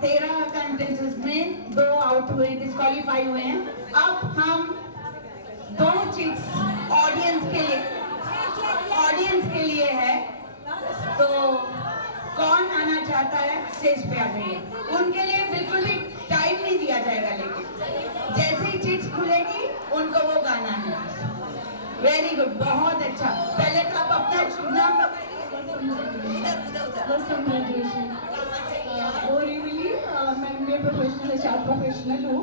13 contestants में 2 out हुए, disqualify हुए हैं। अब हम 2 चिट्स ऑडियंस के लिए है, तो कौन आना चाहता है स्टेज पे आ जाइए। उनके लिए बिल्कुल भी टाइम नहीं दिया जाएगा, लेकिन जैसे ही चिट्स खुलेगी उनको वो गाना है। वेरी गुड, बहुत अच्छा। पहले तो आप अपना नाम मैं प्रोफेशनल एचआर प्रोफेशनल हूँ।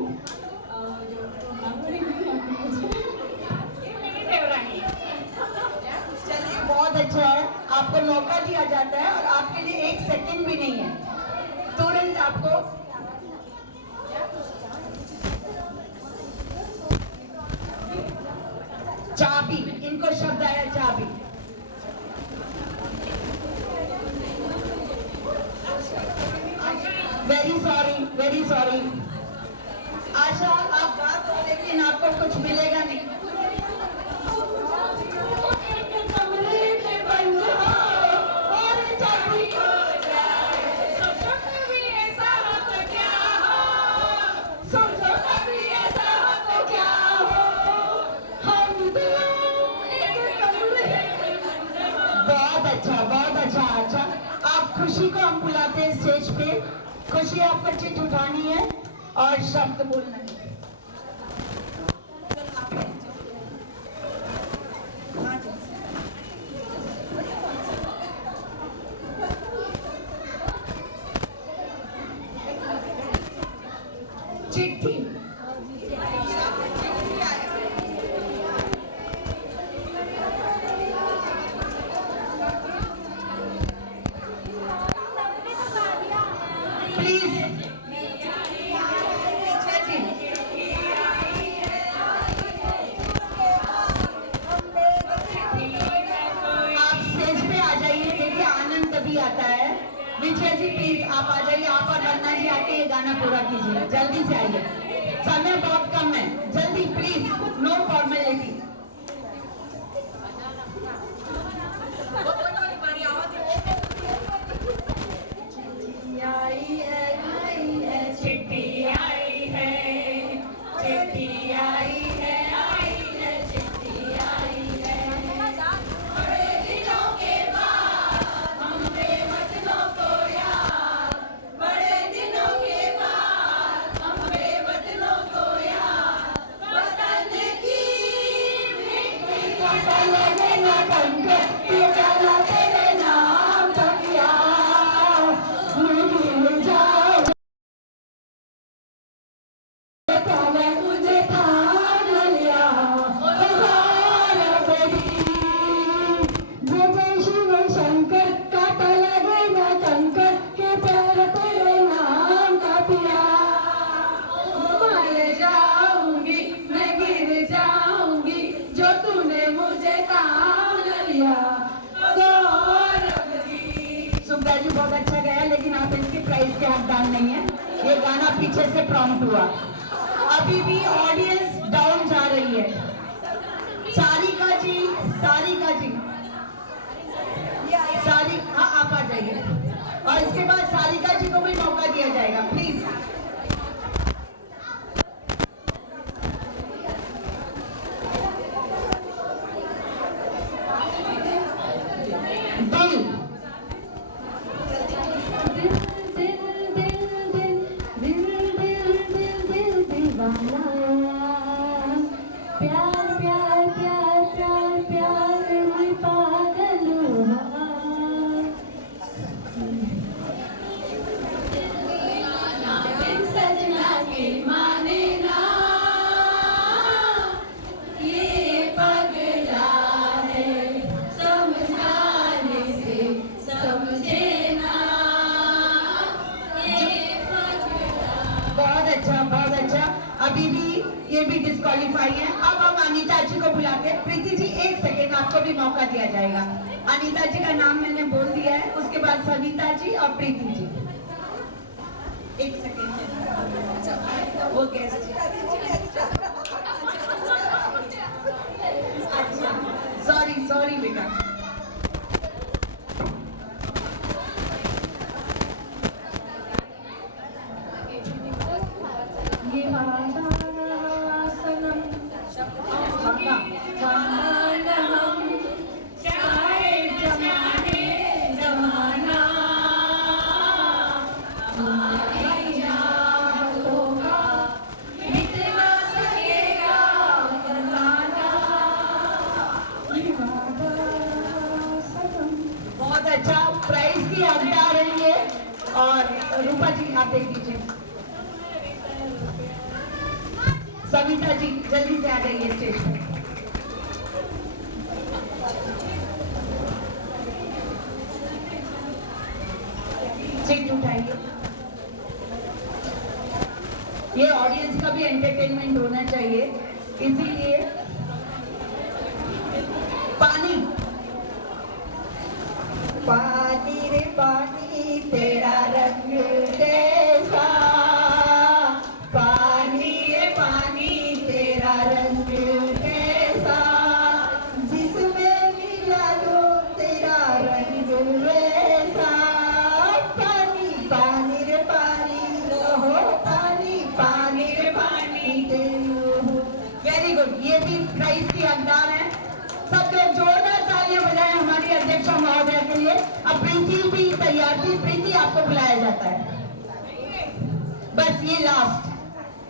चलिए, बहुत अच्छा है, आपको मौका दिया जाता है और आपके लिए 1 सेकंड भी नहीं है, तुरंत आपको चाबी, इनको शब्द आया चाबी। वेरी सॉरी आशा, आप गा दो लेकिन आपको कुछ मिलेगा नहीं। बहुत अच्छा। आप खुशी को हम बुलाते हैं स्टेज पे। खुशी, आपको चिट उठानी है और शब्द बोलना है। चिट्ठी, विजय जी प्लीज आप आ जाइए। आप और वंदना जी आके ये गाना पूरा कीजिए, जल्दी से आइए, समय बहुत कम है, जल्दी प्लीज, नो फॉर्मेलिटी। सुखदा जी बहुत अच्छा गया, लेकिन आप इसके प्राइस के हकदार नहीं है। ये गाना पीछे से प्रॉम्प्ट हुआ। अभी भी ऑडियंस डाउन जा रही है। सारिका जी, हाँ आप आ जाइए और इसके बाद सारिका जी को भी मौका दिया जाएगा, प्लीज। बहुत अच्छा। अभी भी ये भी डिस्क्वालीफाई है। अब हम अनीता जी को बुलाते हैं। प्रीति जी 1 सेकेंड, आपको भी मौका दिया जाएगा। अनीता जी का नाम मैंने बोल दिया है, उसके बाद सविता जी और प्रीति जी। 1 सेकेंड, वो गेस्ट। सॉरी बेटा। आइए और रूपा जी आप देख लीजिए। सविता जी जल्दी से आ जाइए स्टेज पर। सीट उठाइए। ये ऑडियंस का भी एंटरटेनमेंट होना चाहिए, इसीलिए पानी पानी रे पानी तेरा रंग कैसा, पानी रे पानी तेरा रंग कैसा, जिसमें मिला दो तेरा रंग वैसा, पानी पानी रे पानी हो, पानी पानी रे पानी तेरा। वेरी गुड, ये भी प्राइज की हकदार है। सब लोग जोरदार तालियां बजाएं हमारी अध्यक्षा महोदया के लिए। अब प्रीति भी तैयार थी, प्रीति आपको बुलाया जाता है। बस ये लास्ट,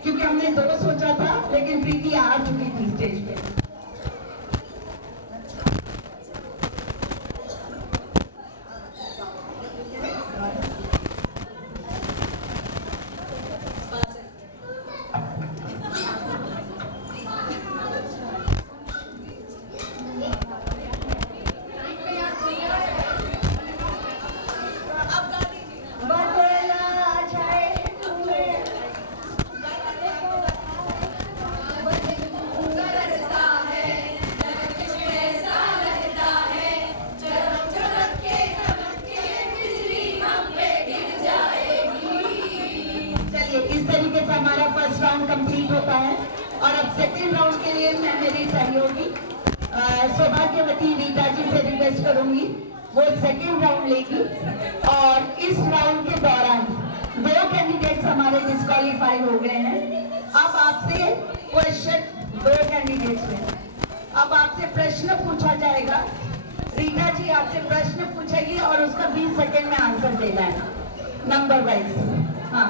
क्योंकि हमने दो सोचा था लेकिन प्रीति आ चुकी थी स्टेज पे। हमारा फर्स्ट राउंड कंप्लीट होता है और अब सेकंड राउंड के लिए मैं मेरी सहयोगी सौभाग्यवती रीता जी से रिक्वेस्ट करूंगी, वो सेकंड राउंड लेगी। और इस राउंड के दौरान दो कैंडिडेट्स हमारे डिस्क्वालीफाई हो गए हैं। अब आपसे क्वेश्चन, दो कैंडिडेट्स में अब आपसे प्रश्न पूछा जाएगा। रीता जी आपसे प्रश्न पूछेगी और उसका 20 सेकंड में आंसर देना है, नंबर वाइज। हाँ,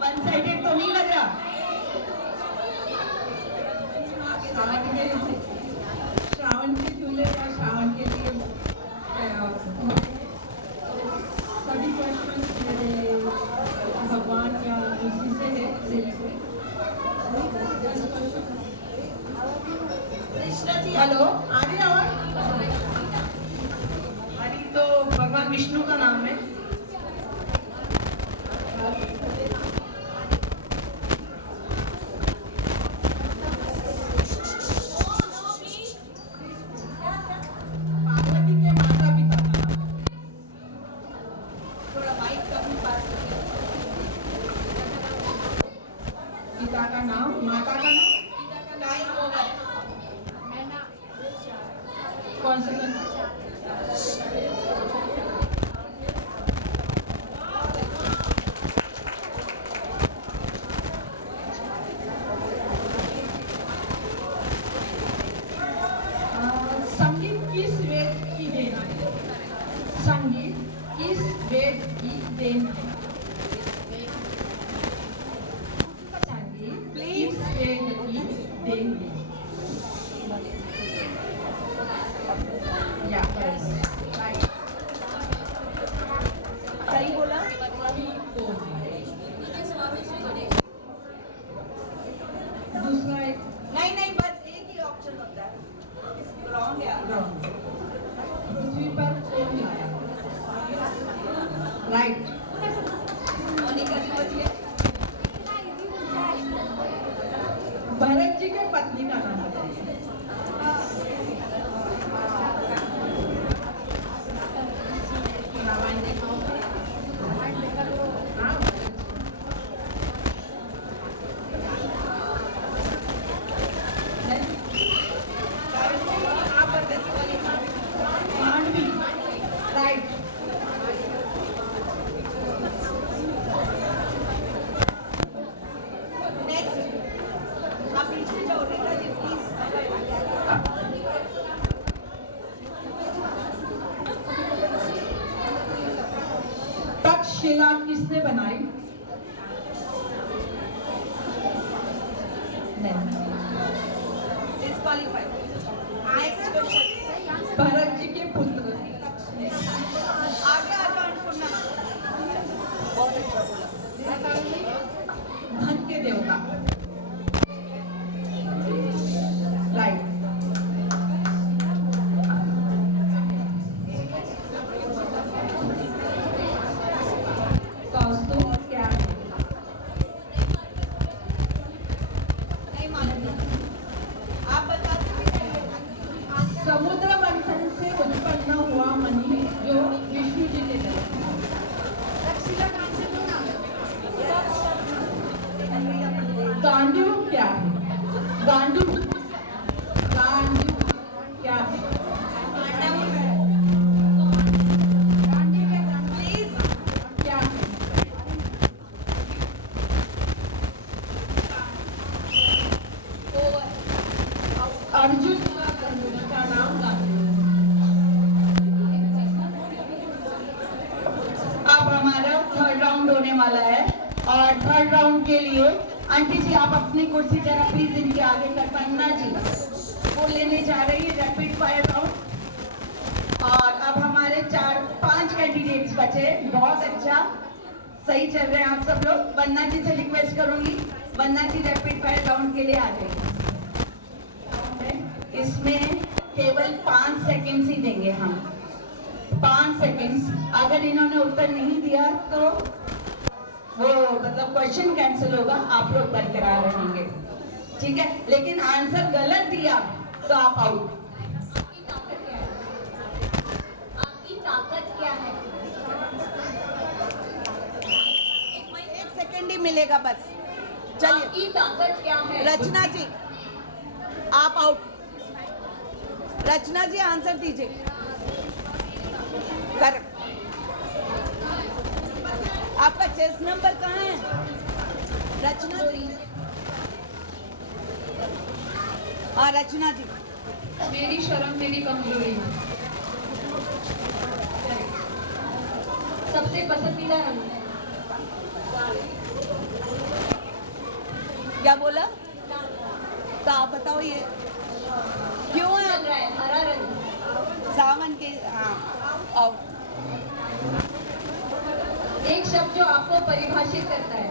वन साइडेड तो नहीं लग रहा। श्रावण के झूले या श्रावण के लिए सभी क्वेश्चन मेरे भगवान या उसी से है रिलेटेड। हेलो, आ रही आवाज? अरे तो भगवान विष्णु का नाम है। पिता का नाम, माता का नाम कौन सा? संगीत किस वेद की देन है? संगीत किस वेद की देन है? प्लीज वेद की देन है। या सही बोला? दूसरा एक नहीं, बस एक ही ऑप्शन होता है, रॉन्ग या रॉन्ग। पृथ्वी पर कौन लाया? राइट। भरत जी के पत्नी का नाम बताइए। राइट। तक्षशिला किसने बनाई? Next question. भरत जी के पुत्र। आगे आ जाओ अन्नपूर्णा। धन के देवता, राइट। कौस्तुभ क्या है? नहीं मालूम, आप बता दीजिए। समुद्र मंथन से उत्पन्न हुआ मणि जो विष्णु जी ने दिया। गांडू क्या है? गांडू गांडू क्या है? प्लीज, क्या है? अर्जुन का धनुष का नाम गांडू। अब हमारा थर्ड राउंड होने वाला है और थर्ड राउंड के लिए आंटी जी आप अपनी कुर्सी जरा प्लीज इनके आगे कर। पन्ना जी वो लेने जा रही है रैपिड फायर राउंड। और अब हमारे 4-5 कैंडिडेट्स बचे। बहुत अच्छा, सही चल रहे हैं आप सब लोग। पन्ना जी से रिक्वेस्ट करूंगी, पन्ना जी रैपिड फायर राउंड के लिए आ जाइए। इसमें केवल 5 सेकेंड्स ही देंगे हम, 5 सेकेंड्स। अगर इन्होंने उत्तर नहीं दिया तो वो मतलब क्वेश्चन कैंसिल होगा, आप लोग बरकरार रहेंगे, ठीक है। लेकिन आंसर गलत दिया तो आप आउट। आपकी ताकत क्या है? एक सेकेंड ही मिलेगा बस। चलिए, आपकी ताकत क्या है? रचना जी आप आउट। रचना जी आंसर दीजिए। करेक्ट। आपका चेस नंबर कहाँ है रचना जी? हाँ रचना जी। मेरी शर्म मेरी कमजोरी। सबसे पसंदीदा रंग? क्या बोला? तो आप बताओ ये क्यों है? चल रहा है हरा रंग। सावन के, हाँ आओ। एक शब्द जो आपको परिभाषित करता है?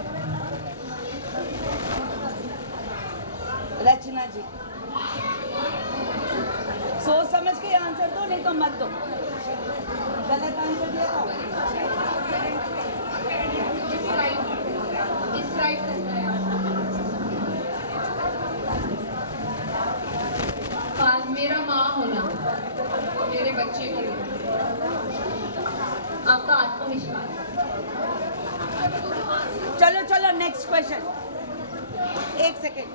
रचना जी सोच समझ के आंसर दो, नहीं तो मत दो। गलत आंसर दिया तो डिस्क्राइब करता है। मेरा माँ होना, मेरे बच्चे को। आपका आत्मविश्वास? चलो चलो नेक्स्ट क्वेश्चन। एक सेकेंड।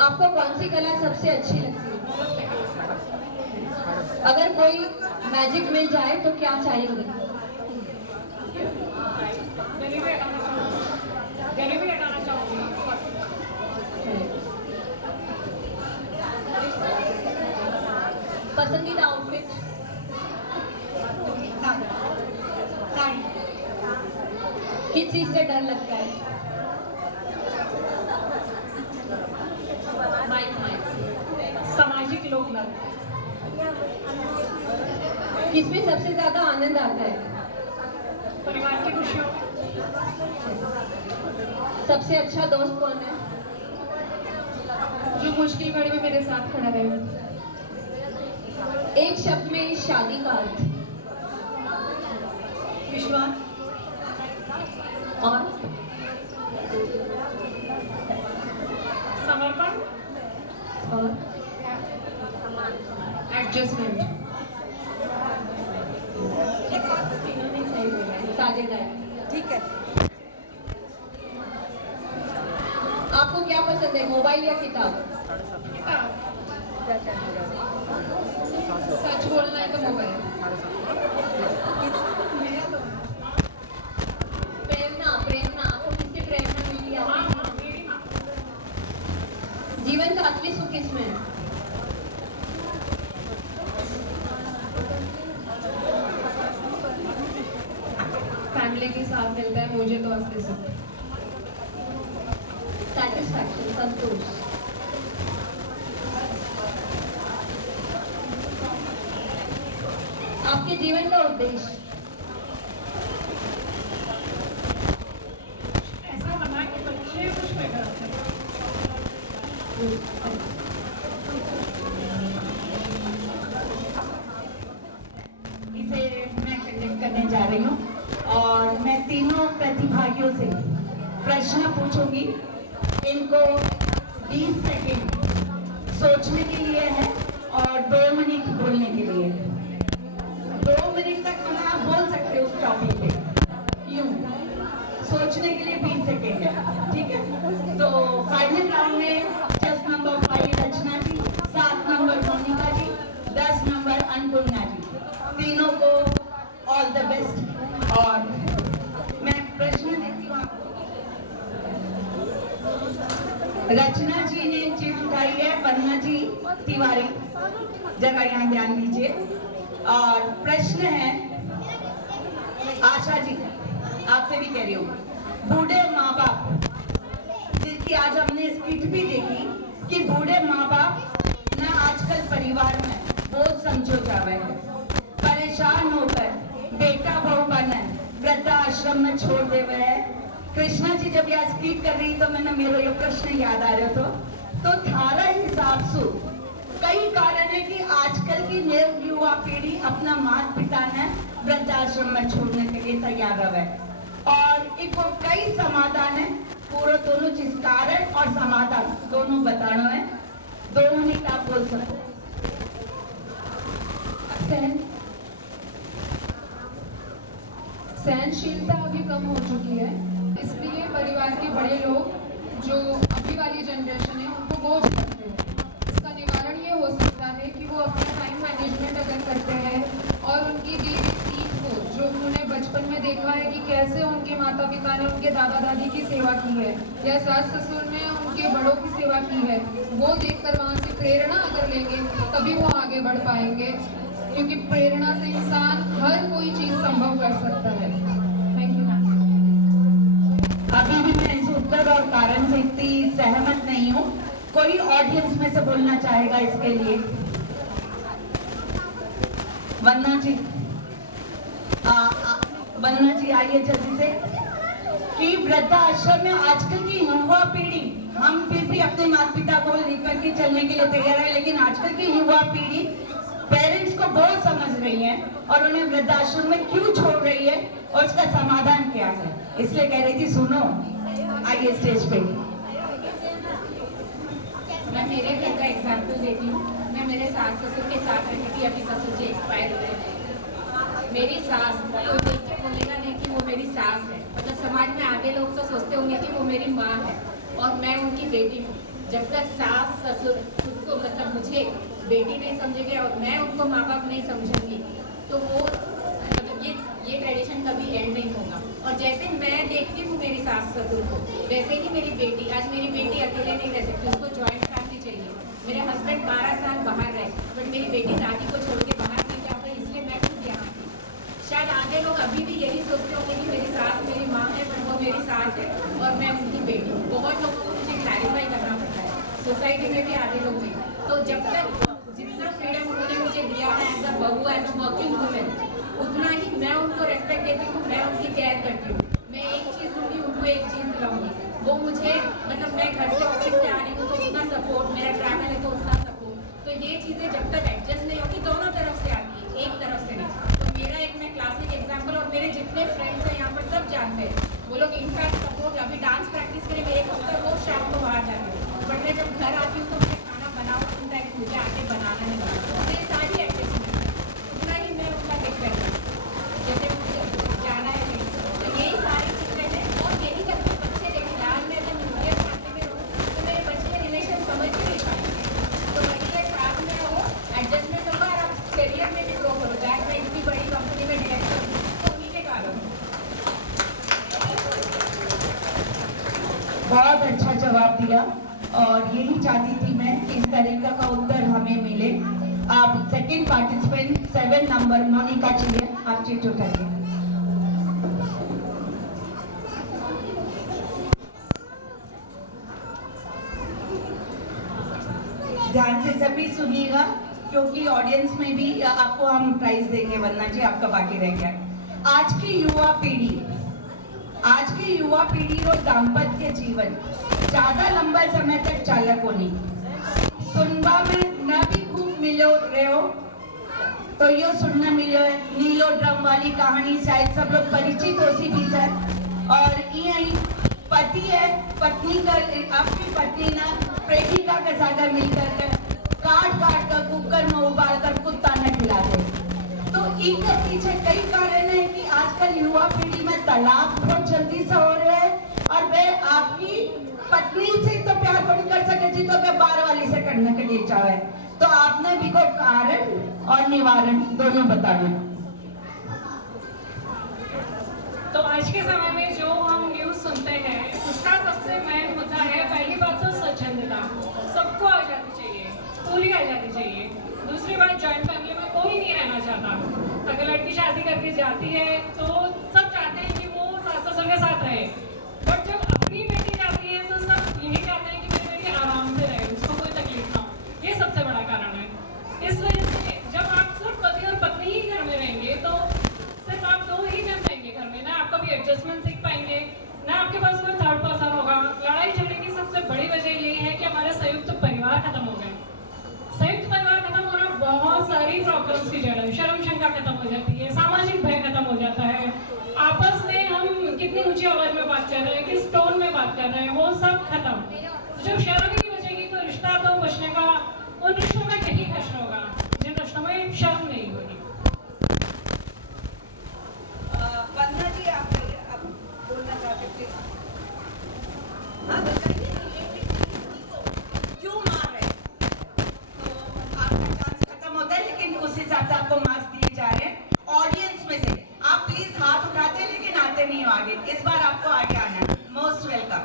आपको कौन सी कला सबसे अच्छी लगती है? अगर कोई मैजिक मिल जाए तो क्या चाहेंगे? गरीबी हटाना चाहूंगी। पसंदीदा आउटफिट? किस चीज से डर लगता है? सामाजिक लोग लग। किसमें सबसे ज्यादा आनंद आता है? परिवार की खुशियों। सबसे अच्छा दोस्त कौन है? जो मुश्किल घड़ी में मेरे साथ खड़ा रहे। एक शब्द में शादी का अर्थ? विश्वास। और समर्पण। और एडजस्टमेंट। साझेदारी। ठीक है। आपको क्या पसंद है, मोबाइल या किताब? सच बोलना है तो मोबाइल। प्रेरणा? प्रेरणा आपको किससे प्रेरणा मिली है? जीवन का असली सुख किसमें है? फैमिली के साथ मिलता है मुझे तो असली सुख। सेटिस्फैक्शन, संतोष। आपके जीवन का उद्देश्य? प्रतिभागियों से प्रश्न पूछूंगी। इनको 20 सेकंड सोचने के लिए है और 2 मिनट बोलने के लिए। 2 मिनट तक आप बोल सकते हो उस टॉपिक पे, यूं सोचने के लिए 20 सेकंड है, ठीक है। तो फाइनल राउंड में जज नंबर 5 रचना जी, 7 नंबर मोनिका जी, 10 नंबर अन्नपूर्णा जी, तीनों को ऑल द बेस्ट। और मैं प्रश्न देती हूँ आपको। रचना जी ने चिट उठाई है, वंदना जी तिवारी, जरा यहाँ ध्यान दीजिए। और प्रश्न है, आशा जी आपसे भी कह रही हूँ, बूढ़े माँ बाप, जिसकी आज हमने स्किट भी देखी कि बूढ़े माँ बाप ना आजकल परिवार में बोझ समझो जावे है, परेशान होकर बेटा बहू बने वृद्धाश्रम में छोड़ देवे है। कृष्णा जी जब यह स्किट कर रही तो मैंने मेरा ये प्रश्न याद आ रहा तो थारा हिसाब से कई कारण है कि आजकल की नव युवा पीढ़ी अपना माता पिता ने वृद्धाश्रम में छोड़ने के लिए तैयार रहे, और एक कई समाधान है, पूरा दोनों चीज कारण और समाधान दोनों बताना है। 2 मिनट आप बोल सकते। सहनशीलता अभी कम हो चुकी है, इसलिए परिवार के बड़े लोग जो अभी वाली जनरेशन है उनको बोझ करते हैं। इसका निवारण ये हो सकता है कि वो अपना टाइम मैनेजमेंट अगर करते हैं और उनकी दी हुई सीख को, जो उन्होंने बचपन में देखा है कि कैसे उनके माता पिता ने उनके दादा दादी की सेवा की है या सास ससुर ने उनके बड़ों की सेवा की है, वो देखकर वहाँ से प्रेरणा अगर लेंगे तभी वो आगे बढ़ पाएंगे, क्योंकि प्रेरणा से इंसान हर कोई चीज संभव कर सकता है। Thank you. अभी भी मैं इस उत्तर और कारण से इतनी सहमत नहीं हूँ। कोई ऑडियंस में से बोलना चाहेगा इसके लिए? वंदना जी, वंदना जी आइए जल्दी से। कि वृद्धाश्रम में आजकल की युवा पीढ़ी, हम फिर भी अपने माता पिता को लेकर के चलने के लिए तैयार है, लेकिन आजकल की युवा पीढ़ी पेरेंट्स को बहुत समझ रही है और उन्हें वृद्धाश्रम में क्यों छोड़ रही है और उसका समाधान क्या है, इसलिए कह रही थी सुनो। आइए स्टेज पे। मैं मेरे घर का एग्जाम्पल देती हूँ। मैं मेरे सास ससुर के साथ रहती थी, अभी ससुर जी एक्सपायर हो गए थे। मेरी सास, कोई देख के बोलेगा नहीं कि वो मेरी सास है, मतलब समाज में आधे लोग तो सोचते होंगे कि वो मेरी माँ है और मैं उनकी बेटी हूँ। जब तक सास ससुर खुद को मतलब मुझे बेटी नहीं समझेंगे और मैं उनको माँ बाप नहीं समझूंगी तो वो मतलब ये ट्रेडिशन कभी एंड नहीं होगा। और जैसे मैं देखती हूँ मेरी सास ससुर को, वैसे ही मेरी बेटी, आज मेरी बेटी अकेले नहीं रह सकती, उसको जॉइंट फैमिली चाहिए। मेरे हस्बैंड 12 साल बाहर रहे, बट मेरी बेटी दादी को छोड़ के बाहर नहीं जा पाई, इसलिए मैं खुद यहाँ थी। शायद आगे लोग अभी भी यही सोचते होंगे कि मेरी सास मेरी माँ है, पर वो मेरी सास है और मैं उनकी बेटी हूँ। बहुत लोगों को मुझे क्लैरिफाई करना पड़ता है, सोसाइटी में भी आधे लोग नहीं। तो जब तक जितना फ्रीडम उन्होंने मुझे दिया है एज अ बहू, एज अ वर्किंग वुमेन, उतना ही मैं उनको रेस्पेक्ट देती हूँ, मैं उनकी केयर करती हूँ। मैं एक चीज़ दूंगी, उनको एक चीज़ दिलाऊंगी। वो मुझे मतलब मैं घर से ऑफिस से आ रही हूँ तो उतना सपोर्ट, मेरा ट्रैवल है तो उतना सपोर्ट। तो ये चीज़ें जब तक एडजस्ट नहीं होगी, दोनों तरफ से आती है, एक तरफ से नहीं। तो मेरा एक मैं क्लासिक एग्जाम्पल, और मेरे जितने फ्रेंड्स हैं यहाँ पर सब जानते हैं, वो लोग इनफैक्ट सपोर्ट। अभी डांस प्रैक्टिस के लिए 1 हफ्ता वो शाम को बाहर जाते हैं, बट मैं जब घर आती हूँ तो मुझे खाना बनाओ, मुझे आके बनाना नहीं बनाना, तो ये सारी एडजस्टमेंट है, उतना ही मैं उनका देख रही हूँ। जैसे मुझे जाना है नहीं, तो यही सारी चीज़ें हैं और यही करके बच्चे देखें। आज मैं अगर न्यूक्लियर फैमिली में हूँ तो मेरे बच्चे रिलेशन समझ ही नहीं पाएंगे। तो वही साथ में हो, एडजस्टमेंट होगा और आप करियर में भी ग्रो करो। चाहे मैं इतनी बड़ी कंपनी में डायरेक्टर हूँ तो उन्हीं के कारण। बहुत अच्छा जवाब दिया और यही चाहती थी मैं कि इस तरीका का उत्तर हमें मिले। आप सेकंड पार्टिसिपेंट 7 नंबर मोनिका जी है, आप चीज उठाइए। ध्यान से सभी सुनिएगा क्योंकि ऑडियंस में भी आपको हम प्राइज देंगे। वंदना जी आपका बाकी रह गया। आज की युवा पीढ़ी और दाम्पत्य जीवन ज्यादा लंबा समय तक चालक होनी सुनवा में न भी खूब मिलो रहो तो यो सुनना मिलो है नीलो ड्रम वाली कहानी, शायद सब लोग परिचित हो सी भी सर। और अपनी पत्नी ना प्रेमिका के साथ मिलकर काट कर कुकर में उबाल कर कुत्ता न खिला दे। तो इनके पीछे कई कारण है कि आजकल युवा पीढ़ी में तलाक बहुत जल्दी से हो रहे हैं और वे आपकी पत्नी से तो प्यार नहीं कर सके जी तो वे बार वाली से करने के लिए चाहे। तो आपने भी को कारण और निवारण दोनों बताना। तो आज के समय में जो हम न्यूज़ सुनते हैं उसका सबसे मेन मुद्दा है, पहली बात तो स्वच्छंदता, सबको आज़ादी चाहिए, पूरी आज़ादी चाहिए। दूसरी बात, जॉइंट फैमिली में कोई नहीं रहना चाहता। अगर लड़की शादी करके जाती है तो सब चाहते हैं कि वो सास ससुर के साथ रहे, बट जब अपनी बेटी जाती है तो सब यही चाहते हैं कि मेरी बेटी आराम से रहे, उसको कोई तकलीफ ना हो। ये सबसे बड़ा कारण है। इस वजह से जब आप सिर्फ पति और पत्नी ही घर में रहेंगे तो सिर्फ आप दो ही जन रहेंगे घर में, ना आप कभी एडजस्टमेंट सीख पाएंगे, ना आपके पास कोई थर्ड पर्सन होगा। लड़ाई झगड़े की सबसे बड़ी वजह यही है कि हमारे संयुक्त परिवार खत्म हो गए। संयुक्त परिवार खत्म होना बहुत सारी प्रॉब्लम्स की जड़ है। शर्म शंका खत्म हो जाती है, सामाजिक भय खत्म हो जाता है, आपस में हम कितनी ऊंची आवाज में बात कर रहे हैं, किस टोन में बात कर रहे हैं, वो सब खत्म। जब शर्म ही बचेगी तो रिश्ता तो बचने का, उन रिश्तों में कहीं कष्ट होगा जिन रिश्तों में शर्म नहीं होगी। वंदना जी आप बोलना चाहते थे? हाँ बताइए, क्यों मार रहे हैं? तो आपका चांस खत्म होता है, लेकिन उस हिसाब से आपको मार्क्स दिए जा रहे हैं ऑडियंस में से। आप प्लीज हाथ उठाते हैं लेकिन आते नहीं हो आगे। इस बार आपको आगे आना है। Most welcome.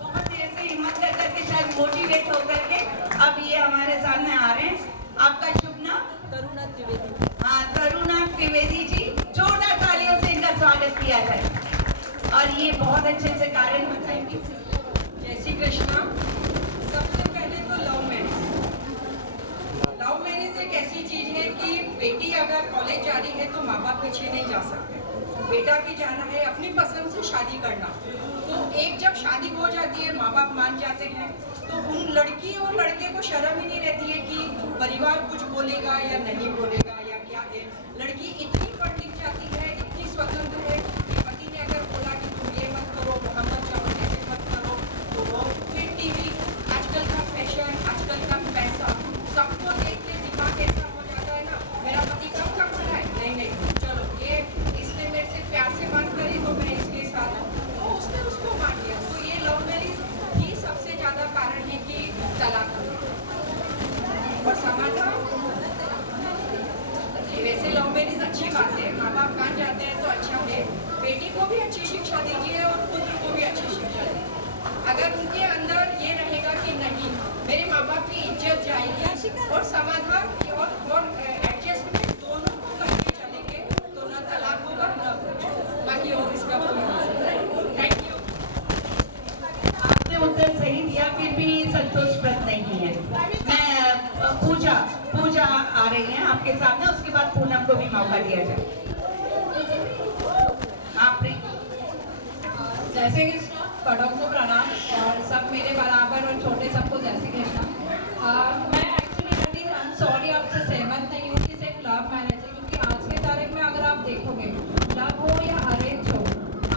बहुत देर से हिम्मत कर करके शायद मोटिवेट होकर के अब ये हमारे सामने आ रहे हैं। आपका शुभ नाम? तरुणा त्रिवेदी। हाँ, तरुणा त्रिवेदी जी, जोरदार तालियों से इनका स्वागत किया जाए और ये बहुत अच्छे से कारण बताएंगे। जय श्री कृष्णा। सबसे पहले तो लव मैरिज एक ऐसी चीज है कि बेटी अगर कॉलेज जा रही है तो माँ बाप पीछे नहीं जा सकते। बेटा भी जाना है, अपनी पसंद से शादी करना। तो एक जब शादी हो जाती है, माँ बाप मान जाते हैं, तो उन लड़की और लड़के को शर्म ही नहीं रहती है कि परिवार कुछ बोलेगा या नहीं बोलेगा या क्या है। लड़की इतनी पढ़ लिख जाती है, इतनी स्वतंत्र है कि पति ने अगर बोला कि तुम ये मत करो, वहाँ मत जाओ, ऐसे मत करो, तो वो फिर टीवी, आजकल का फैशन, आजकल का पैसा, सबको देख के दिमाग ऐसा हो जाता है ना, मेरा पति कम कर रहा है, नहीं चलो ये इसने मेरे से प्यार से बात करी तो मैं इसके साथ हूँ, तो उसने उसको मान लिया। तो ये लव मैरिज ही सबसे ज्यादा कारण है कि तलाक और समाधान। वैसे लव मैरिज अच्छी बात है, माँ बाप मान जाते हैं तो अच्छा है। बेटी को भी अच्छी शिक्षा दीजिए और पुत्र को भी अच्छी शिक्षा दीजिए। अगर उनके अंदर ये रहेगा कि नहीं, मेरे माँ बाप की इज्जत जाएगी और समाधान और एडजस्टमेंट दोनों को करके चलेंगे तो न तलाक होगा न कुछ, बाकी और इसका थैंक यू। आपने उत्तर सही दिया, फिर भी संतोषप्रद नहीं है। मैं पूजा आ रही है आपके सामने, उसके बाद पूनम को भी मौका दिया जाए। आप जय श्री कृष्ण। बड़ों को प्रणाम और सब मेरे बराबर और छोटे सबको जय श्री कृष्ण। मैं एक्चुअली सॉरी आपसे सहमत नहीं हूँ कि सिर्फ लव मैरिज है, क्योंकि आज के तारीख में अगर आप देखोगे लव हो या अरेंज हो,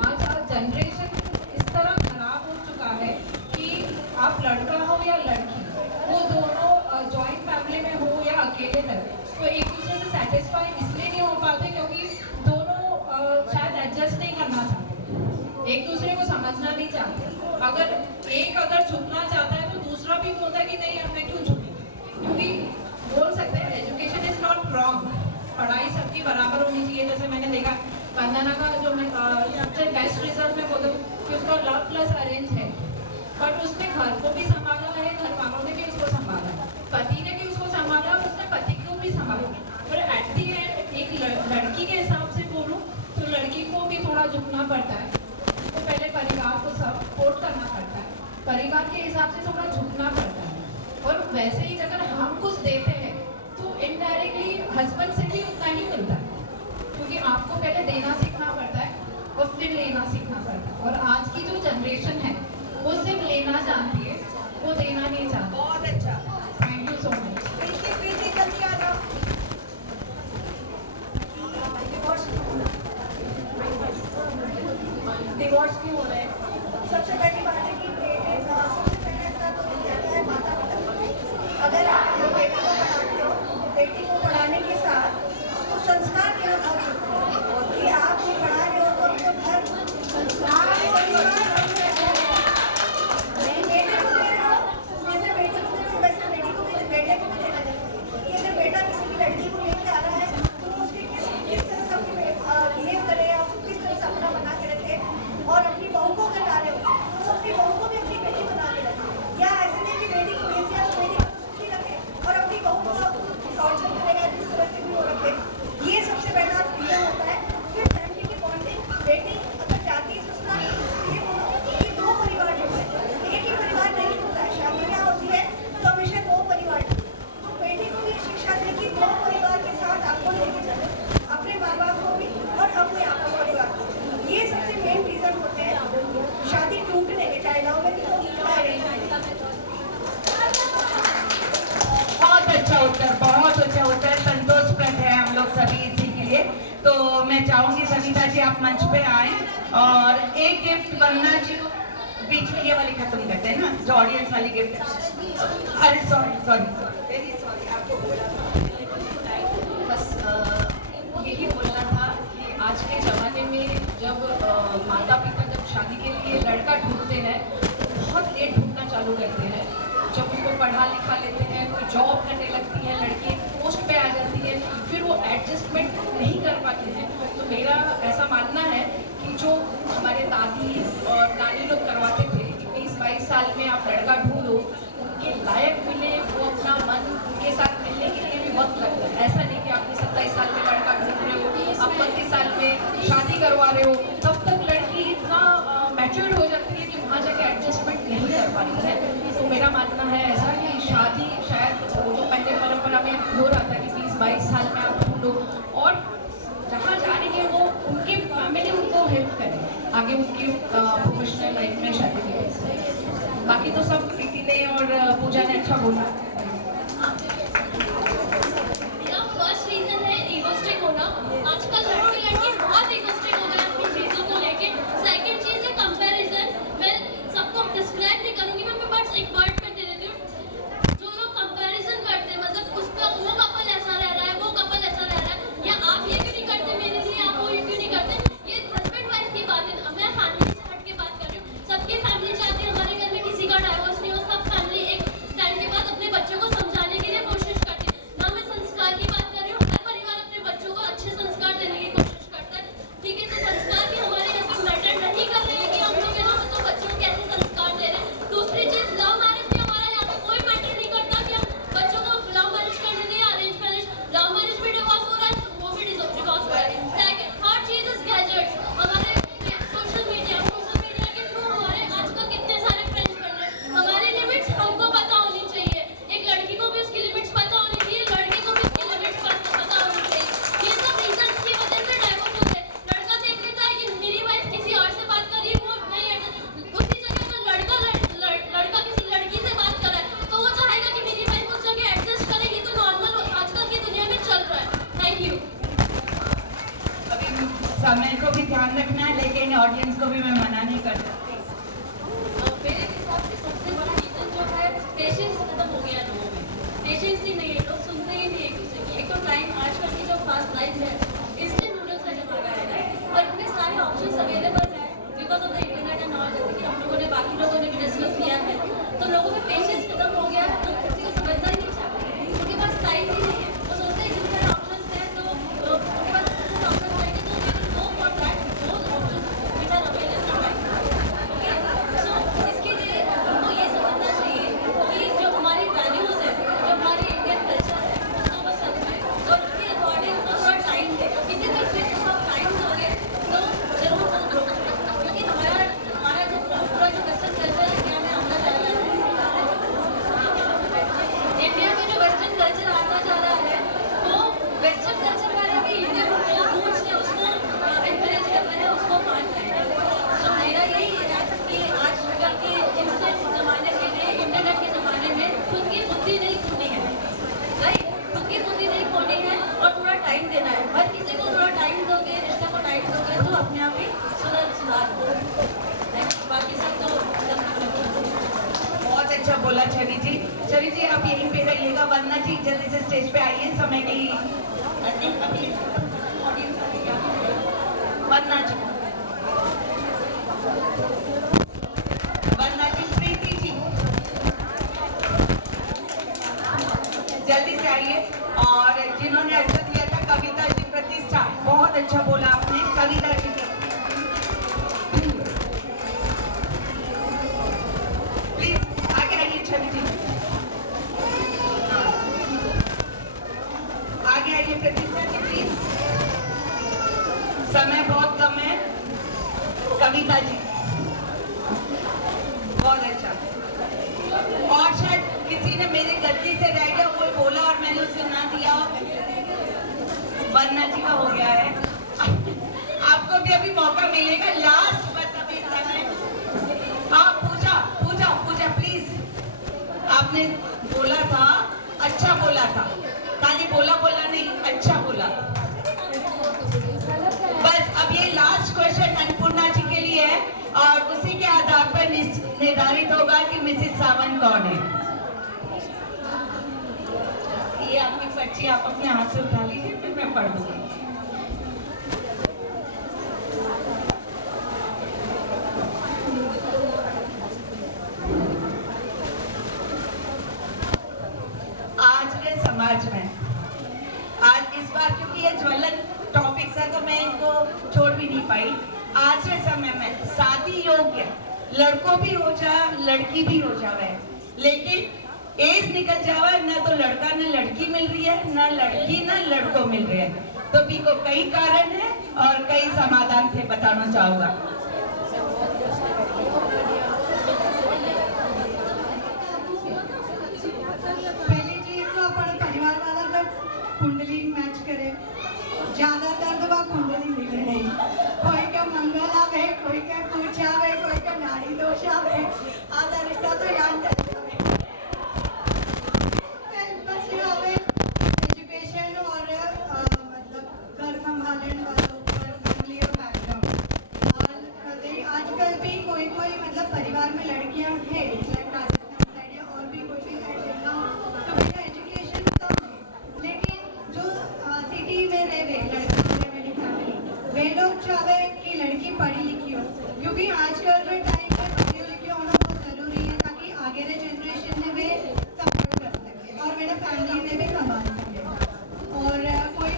आज जनरेशन इस तरह खराब हो चुका है कि आप लड़का हो या लड़की, वो दोनों जॉइंट फैमिली में हो या अकेले रहे, तो एक दूसरे से सेटिस्फाई इसलिए नहीं हो पाते क्योंकि दोनों शायद एडजस्ट नहीं करना चाहते, एक दूसरे को समझना नहीं चाहते। अगर झुकना चाहता है तो दूसरा भी बोलता है कि नहीं अब मैं क्यों झुकें, क्योंकि बोल सकते हैं एजुकेशन इज नॉट रॉन्ग, पढ़ाई सबकी बराबर होनी चाहिए। जैसे मैंने देखा वंदना का जो मैं सबसे बेस्ट रिजल्ट में बोलूँ कि उसका लव प्लस अरेंज है, बट उसने घर को भी संभाला है, घर वालों ने भी उसको संभाला, पति ने भी उसको संभाला और उसने पति को भी संभाला। पर एट दी एंड एक लड़की के हिसाब से बोलूँ तो लड़की को भी थोड़ा झुकना पड़ता है, उसको पहले परिवार को सपोर्ट करना पड़ता है, परिवार के हिसाब से थोड़ा झुकना पड़ता है। और वैसे ही अगर हम कुछ देते हैं तो इनडायरेक्टली हस्बैंड से भी उतना ही मिलता है, क्योंकि आपको पहले देना सीखना पड़ता है और फिर लेना सीखना पड़ता है। और आज की जो जनरेशन है वो सिर्फ लेना जानती है, वो देना नहीं जानती। बहुत अच्छा, थैंक यू सो मच। प्रीति जल्दी आ जाओ। डिवोर्स क्यों हो रहा है? सबसे पहली बात है कि सबसे पहले इसका तो कहता है माता पिता। अगर आप बेटी को पढ़ाते हो तो बेटी को पढ़ाने के साथ उसको संस्कार देना बहुत जरूरी है कि आप जो पढ़ा रहे हो तो उसको घर संस्कार बेटे को दे रहे हो, जैसे बेटे को दे रहे हो वैसे बेटी को भी बेटे को भी देना चाहिए कि अगर बेटा किसी की लड़की को लेके आ रहा है तो उसकी किस तरह से अपनी बिहेव करे या उसको किस तरह से अपना बना के रखे, और अपनी बहू को अगर ला रहे हो तो अपनी बहू को भी अपनी बेटी बना के रखे। या ऐसे नहीं कि बेटी को भेज दिया तो बेटी को सुखी रखे और अपनी बहू को टॉर्चर करेगा, जिस तरह से भी वो रखे। ये सबसे पहला क्लियर होता है। फिर फैमिली की बॉन्डिंग, बेटी अगर जाती है ससुराल तो ये दो परिवार होते हैं, एक ही परिवार नहीं होता है। शादी क्या होती है तो हमेशा दो परिवार, तो बेटी को भी शिक्षा दे कि दो परिवार के साथ आपको लेके चले, अपने माँ बाप को भी और अपने आप परिवार को। ये सबसे मेन रीजन होते हैं शादी टूटने के, चाहे लव मैरिज हो चाहे अरेंज मैरिज। बहुत अच्छा उत्तर, बहुत अच्छा उत्तर, संतोषप्रद है हम लोग सभी इसी के लिए। तो मैं चाहूंगी सविता जी आप मंच पे आए और एक गिफ्ट वंदना जी बीच में ये वाली खत्म करते हैं ना, जो ऑडियंस वाली गिफ्ट है। अरे सॉरी वेरी सॉरी, आपको बोला बस यही बोलना था कि आज के ज़माने में जब माता पिता जब शादी के लिए लड़का ढूंढते हैं तो बहुत लेट ढूंढना चालू करते हैं। जब उसको पढ़ा लिखा लेते हैं, कोई जॉब करने लगती है, लड़की पोस्ट पे आ जाती है, फिर वो एडजस्टमेंट नहीं कर पाते हैं। तो मेरा ऐसा मानना है कि जो हमारे दादी और नानी लोग करवाते थे कि 20-22 साल में आप लड़का ढूंढो, उनके लायक मिले, वो अपना मन उनके साथ मिलने के लिए भी वक्त लगता है। ऐसा नहीं कि आपने 27 साल में लड़का ढूंढ रहे हो, आप 35 साल में शादी करवा रहे हो, तब तक लड़की इतना मैच्योर हो जाती है कि वहाँ जाके एडजस्टमेंट नहीं कर पाती है। तो मेरा मानना है ऐसा कि शादी शायद वो जो पहले परंपरा में हो रहा था कि 20-22 साल में आप ढूंढो और जहाँ जा रही है वो उनकी फैमिली उनको हेल्प करे आगे उनकी प्रोफेशनल लाइफ में शादी की वजह से। बाकी तो सब प्रीति ने और पूजा ने अच्छा बोला। मेरा फर्स्ट रीजन है इगोस्टिक होना। आजकल लड़के बहुत इगोस्टिक हो गए अपनी चीज़ों को लेके। सेकंड चीज़ है कंपैरिजन। मैं सबको डिस्क्राइब नहीं करूँगी, मैं बस एक वर्ड में दे देती हूँ। जो लोग कंपैरिजन करते हैं, मतलब उसका वो कपल ऐसा रह रहा है, वो कपल ऐसा रह रहा है, या आप ये क्यों नहीं करते मेरे लिए, आप वो ये क्यों नहीं करते। ये हस्बैंड वाइफ की बात है, मैं फैमिली से हट के बात कर रही हूँ। सबकी फैमिली चाहती है हमारे घर में किसी का डाइवोर्स नहीं हो। सब फैमिली एक टाइम के बाद अपने बच्चों को समझाने के लिए कोशिश करती है। ना मैं संस्कार की बात कर रही हूँ, हर परिवार अपने बच्चों को अच्छे संस्कार देने की कोशिश करता है, ठीक है। तो संस्कार भी हमारे घर पे मैटर नहीं कर रहे हैं कि हम लोग है ना तो बच्चों को कैसे संस्कार दे रहे हैं। दूसरी चीज लव मैरिज भी हमारा यहाँ पे कोई मैटर नहीं करता कि हम बच्चों को लव मैरिज करने दें या अरेंज मैरिज। लव मैरिज भी डिवोर्स हो रहा है, वो भी डिवोर्स हो रहा है। सेकंड थर्ड चीज इज गैजेट्स। हमारे सोशल मीडिया के थ्रू हमारे आजकल कितने सारे फ्रेंड्स बन रहे हैं। हमारी लिमिट्स हमको पता होनी चाहिए। एक लड़की को भी उसकी लिमिट्स पता होनी चाहिए, लड़के को भी उसकी लिमिट्स पता होनी चाहिए। ये सब रीजंस की वजह से डाइवोर्स होते हैं। लड़का देख लेता है कि मेरी वाइफ किसी और से बात कर रही है, वो नहीं, उसी जगह पर लड़का किसी लड़की से बात कर रहा है तो वो चाहेगा कि मेरी वाइफ उस जगह एडजस्ट करे। ये तो नॉर्मल आजकल की दुनिया में चल रहा है। Thank you. अभी समय को भी ध्यान रखना है, लेकिन ऑडियंस को भी मैं मना नहीं कर सकती। मेरे हिसाब से सबसे बड़ा रीजन जो है पेशेंस खत्म हो गया लोगों में। पेशेंस ही नहीं है, लोग सुनते ही नहीं एक दूसरे की। एक तो टाइम आजकल की जो फास्ट लाइफ है, इंस्टेंट नूडल्स का जमाना है और इतने सारे ऑप्शंस अवेलेबल है because of the internet and all. जैसे कि हम लोगों ने बाकी लोगों ने भी डिस्कस किया है, तो लोगों में पेशेंस खत्म हो गया है। लोग किसी को समझना ही नहीं चाहते, उनके पास टाइम ही नहीं है। वो सोचते हैं जितने ऑप्शंस हैं तो उनके पास ऑप्शंस रहेंगे तो go for that, those options which are अच्छा बोला छवि जी। छवि जी आप यहीं पे रहिएगा, वरना जी जल्दी से स्टेज पे आइए, समय की वरना जी प्रीति जी जल्दी से आइए। और जिन्होंने अर्थ दिया था कविता जी प्रतिष्ठा, बहुत अच्छा बोला आपने कविता जी। प्लीज आगे आइए छवि जी, आगे आइए प्रतिष्ठा जी प्लीज, समय बहुत कम है। कविता जी बहुत अच्छा। और शायद किसी ने मेरे गलती से रह गया, कोई बोला और मैंने उसे ना दिया, वरना जी का हो गया है। आपको भी अभी मौका मिलेगा, लास्ट बस अभी समय। हाँ पूजा पूजा पूजा प्लीज, आपने बोला था, अच्छा बोला था, खाली बोला बोला नहीं, अच्छा बोला। बस अब ये लास्ट क्वेश्चन अन्नपूर्णा जी के लिए है और उसी के आधार पर निर्धारित होगा कि मिसेस सावंत कौन है। ये आपकी पर्ची आप अपने हाथ से उठा लीजिए, फिर मैं पढ़ दूंगी। आज के समाज में, आज इस बार क्योंकि ये ज्वलंत टॉपिक्स है तो मैं इनको छोड़ भी नहीं पाई। आज के समय में शादी योग्य लड़कों भी हो जाए, लड़की भी हो जाए, लेकिन एज निकल जावे, ना तो लड़का न लड़की मिल रही है, ना लड़की न लड़को मिल रही है। तो भी को कई कारण है और कई समाधान से बताना चाहूंगा। पहली चीज तो अपन परिवार वाला का कुंडली मैच करे, ज्यादातर तो वह कुंडली मिले नहीं, कोई का मंगल आवे, कोई का कुछ आवे, कोई का नाड़ी दोष आवे, आधा रिश्ता तो याद करते हैं। बस ये आवे एजुकेशन और मतलब घर संभालने वालों पर फैमिली और बैकग्राउंड। और आजकल भी कोई मतलब परिवार में लड़कियां हैं, राजस्थान साइड या और भी कोई भी साइड देखना हो तो बेटा एजुकेशन कम है, लेकिन जो सिटी में रहे लड़का मेरी फैमिली, वे लोग चाहे कि लड़की पढ़ी लिखी हो, क्योंकि आजकल के टाइम में पढ़ी लिखी होना बहुत जरूरी है ताकि आगे के जनरेशन में वे सपोर्ट कर सके और मेरे फैमिली में भी कमा सके। और कोई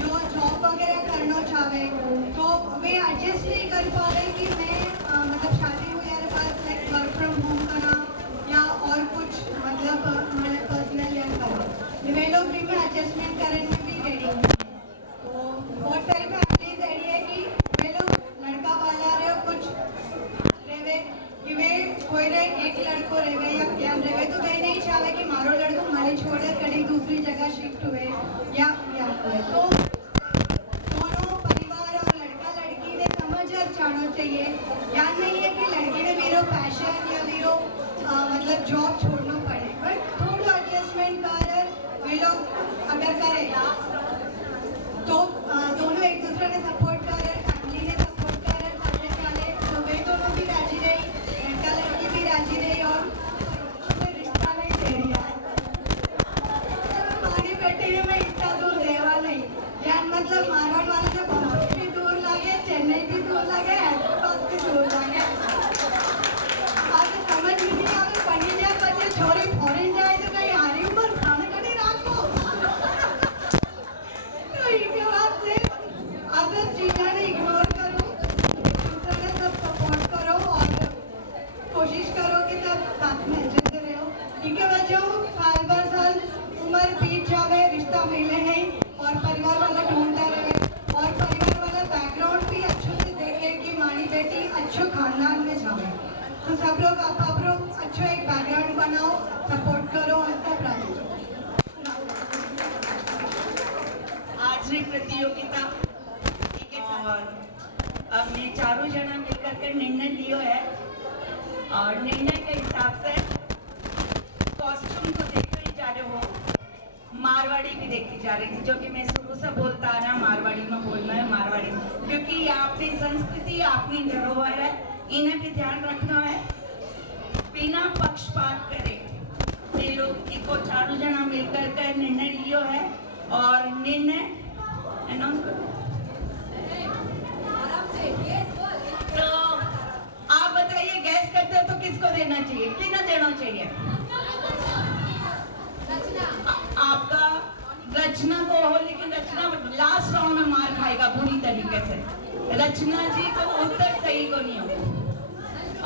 जो जॉब वगैरह करना चाहे तो वे एडजस्ट नहीं कर पा रहे कि मैं मतलब शादी हुई है पास लाइक वर्क फ्रॉम होम करा या और कुछ मतलब मैंने पर्सनल या करा, वे लोग भी में एडजस्टमेंट करने में भी रेडी हैं। तो बहुत सारी फैमिलीज रेडी है कि वे लोग लड़का वाला रहे कुछ रहे कि वे कोई रहे एक लड़को रहे या क्या रहे, तो वे नहीं चाहे कि मारो लड़को मारे छोड़े कहीं दूसरी जगह शिफ्ट हुए या हुए। तो दोनों परिवार और लड़का लड़की ने समझ और जाना चाहिए। याद नहीं है कि लड़की ने मेरा पैशन या मेरा मतलब जॉब छोड़ना पड़े, बट थोड़ा एडजस्टमेंट कर वे लोग अगर करेगा तो दोनों एक दूसरे ने सपोर्ट करे, फैमिली ने सपोर्ट करे, सामने वाले तो वे दोनों भी राजी रही, लड़का लड़की भी राजी रही और रिश्ता नहीं दे रही है। मानी बेटी ने मैं इतना दूर देवा नहीं, यार मतलब मारवाड़ वाले से बहुत भी दूर लगे, चेन्नई भी दूर लगे, हैदराबाद भी दूर लगे। आगे समझ में नहीं आवे पढ़ी जाए बच्चे छोरी फॉरेन जाए तो कहीं हारी उम्र खाने का नहीं राखो। तो इसके बाद से अदर चीज़ों ने इग्नोर करो, दूसरा ने सब सपोर्ट करो और कोशिश करो कि सब साथ में चलते रहो। इनके वजह साल भर साल उम्र बीत जावे, रिश्ता मिले नहीं और परिवार वाला ढूंढता रहे और परिवार वाला बैकग्राउंड भी अच्छे से देखे कि मानी बेटी अच्छे खानदान में जावे। तो सब लोग आप लोग अच्छा एक बैकग्राउंड बनाओ, सपोर्ट करो और सब राजी। आज की प्रतियोगिता और हमने चारों जना मिलकर के निर्णय लियो है और निर्णय के हिसाब से कॉस्ट्यूम को देखते ही जा रहे हो, मारवाड़ी भी देखी जा रही थी, जो कि मैं शुरू से बोलता आ रहा मारवाड़ी में बोलना है मारवाड़ी, क्योंकि ये अपनी संस्कृति अपनी धरोहर है, इन्हें भी ध्यान रखना है। बिना पक्षपात करे ये लोग इको चारों जना मिलकर के निर्णय लियो है और निर्णय अनाउंस करो। तो आप बताइए गैस करते हो तो किसको देना चाहिए, कितना देना चाहिए? आपका रचना को हो, लेकिन रचना लास्ट राउंड में मार खाएगा बुरी तरीके से। रचना जी को उत्तर सही को नहीं हो।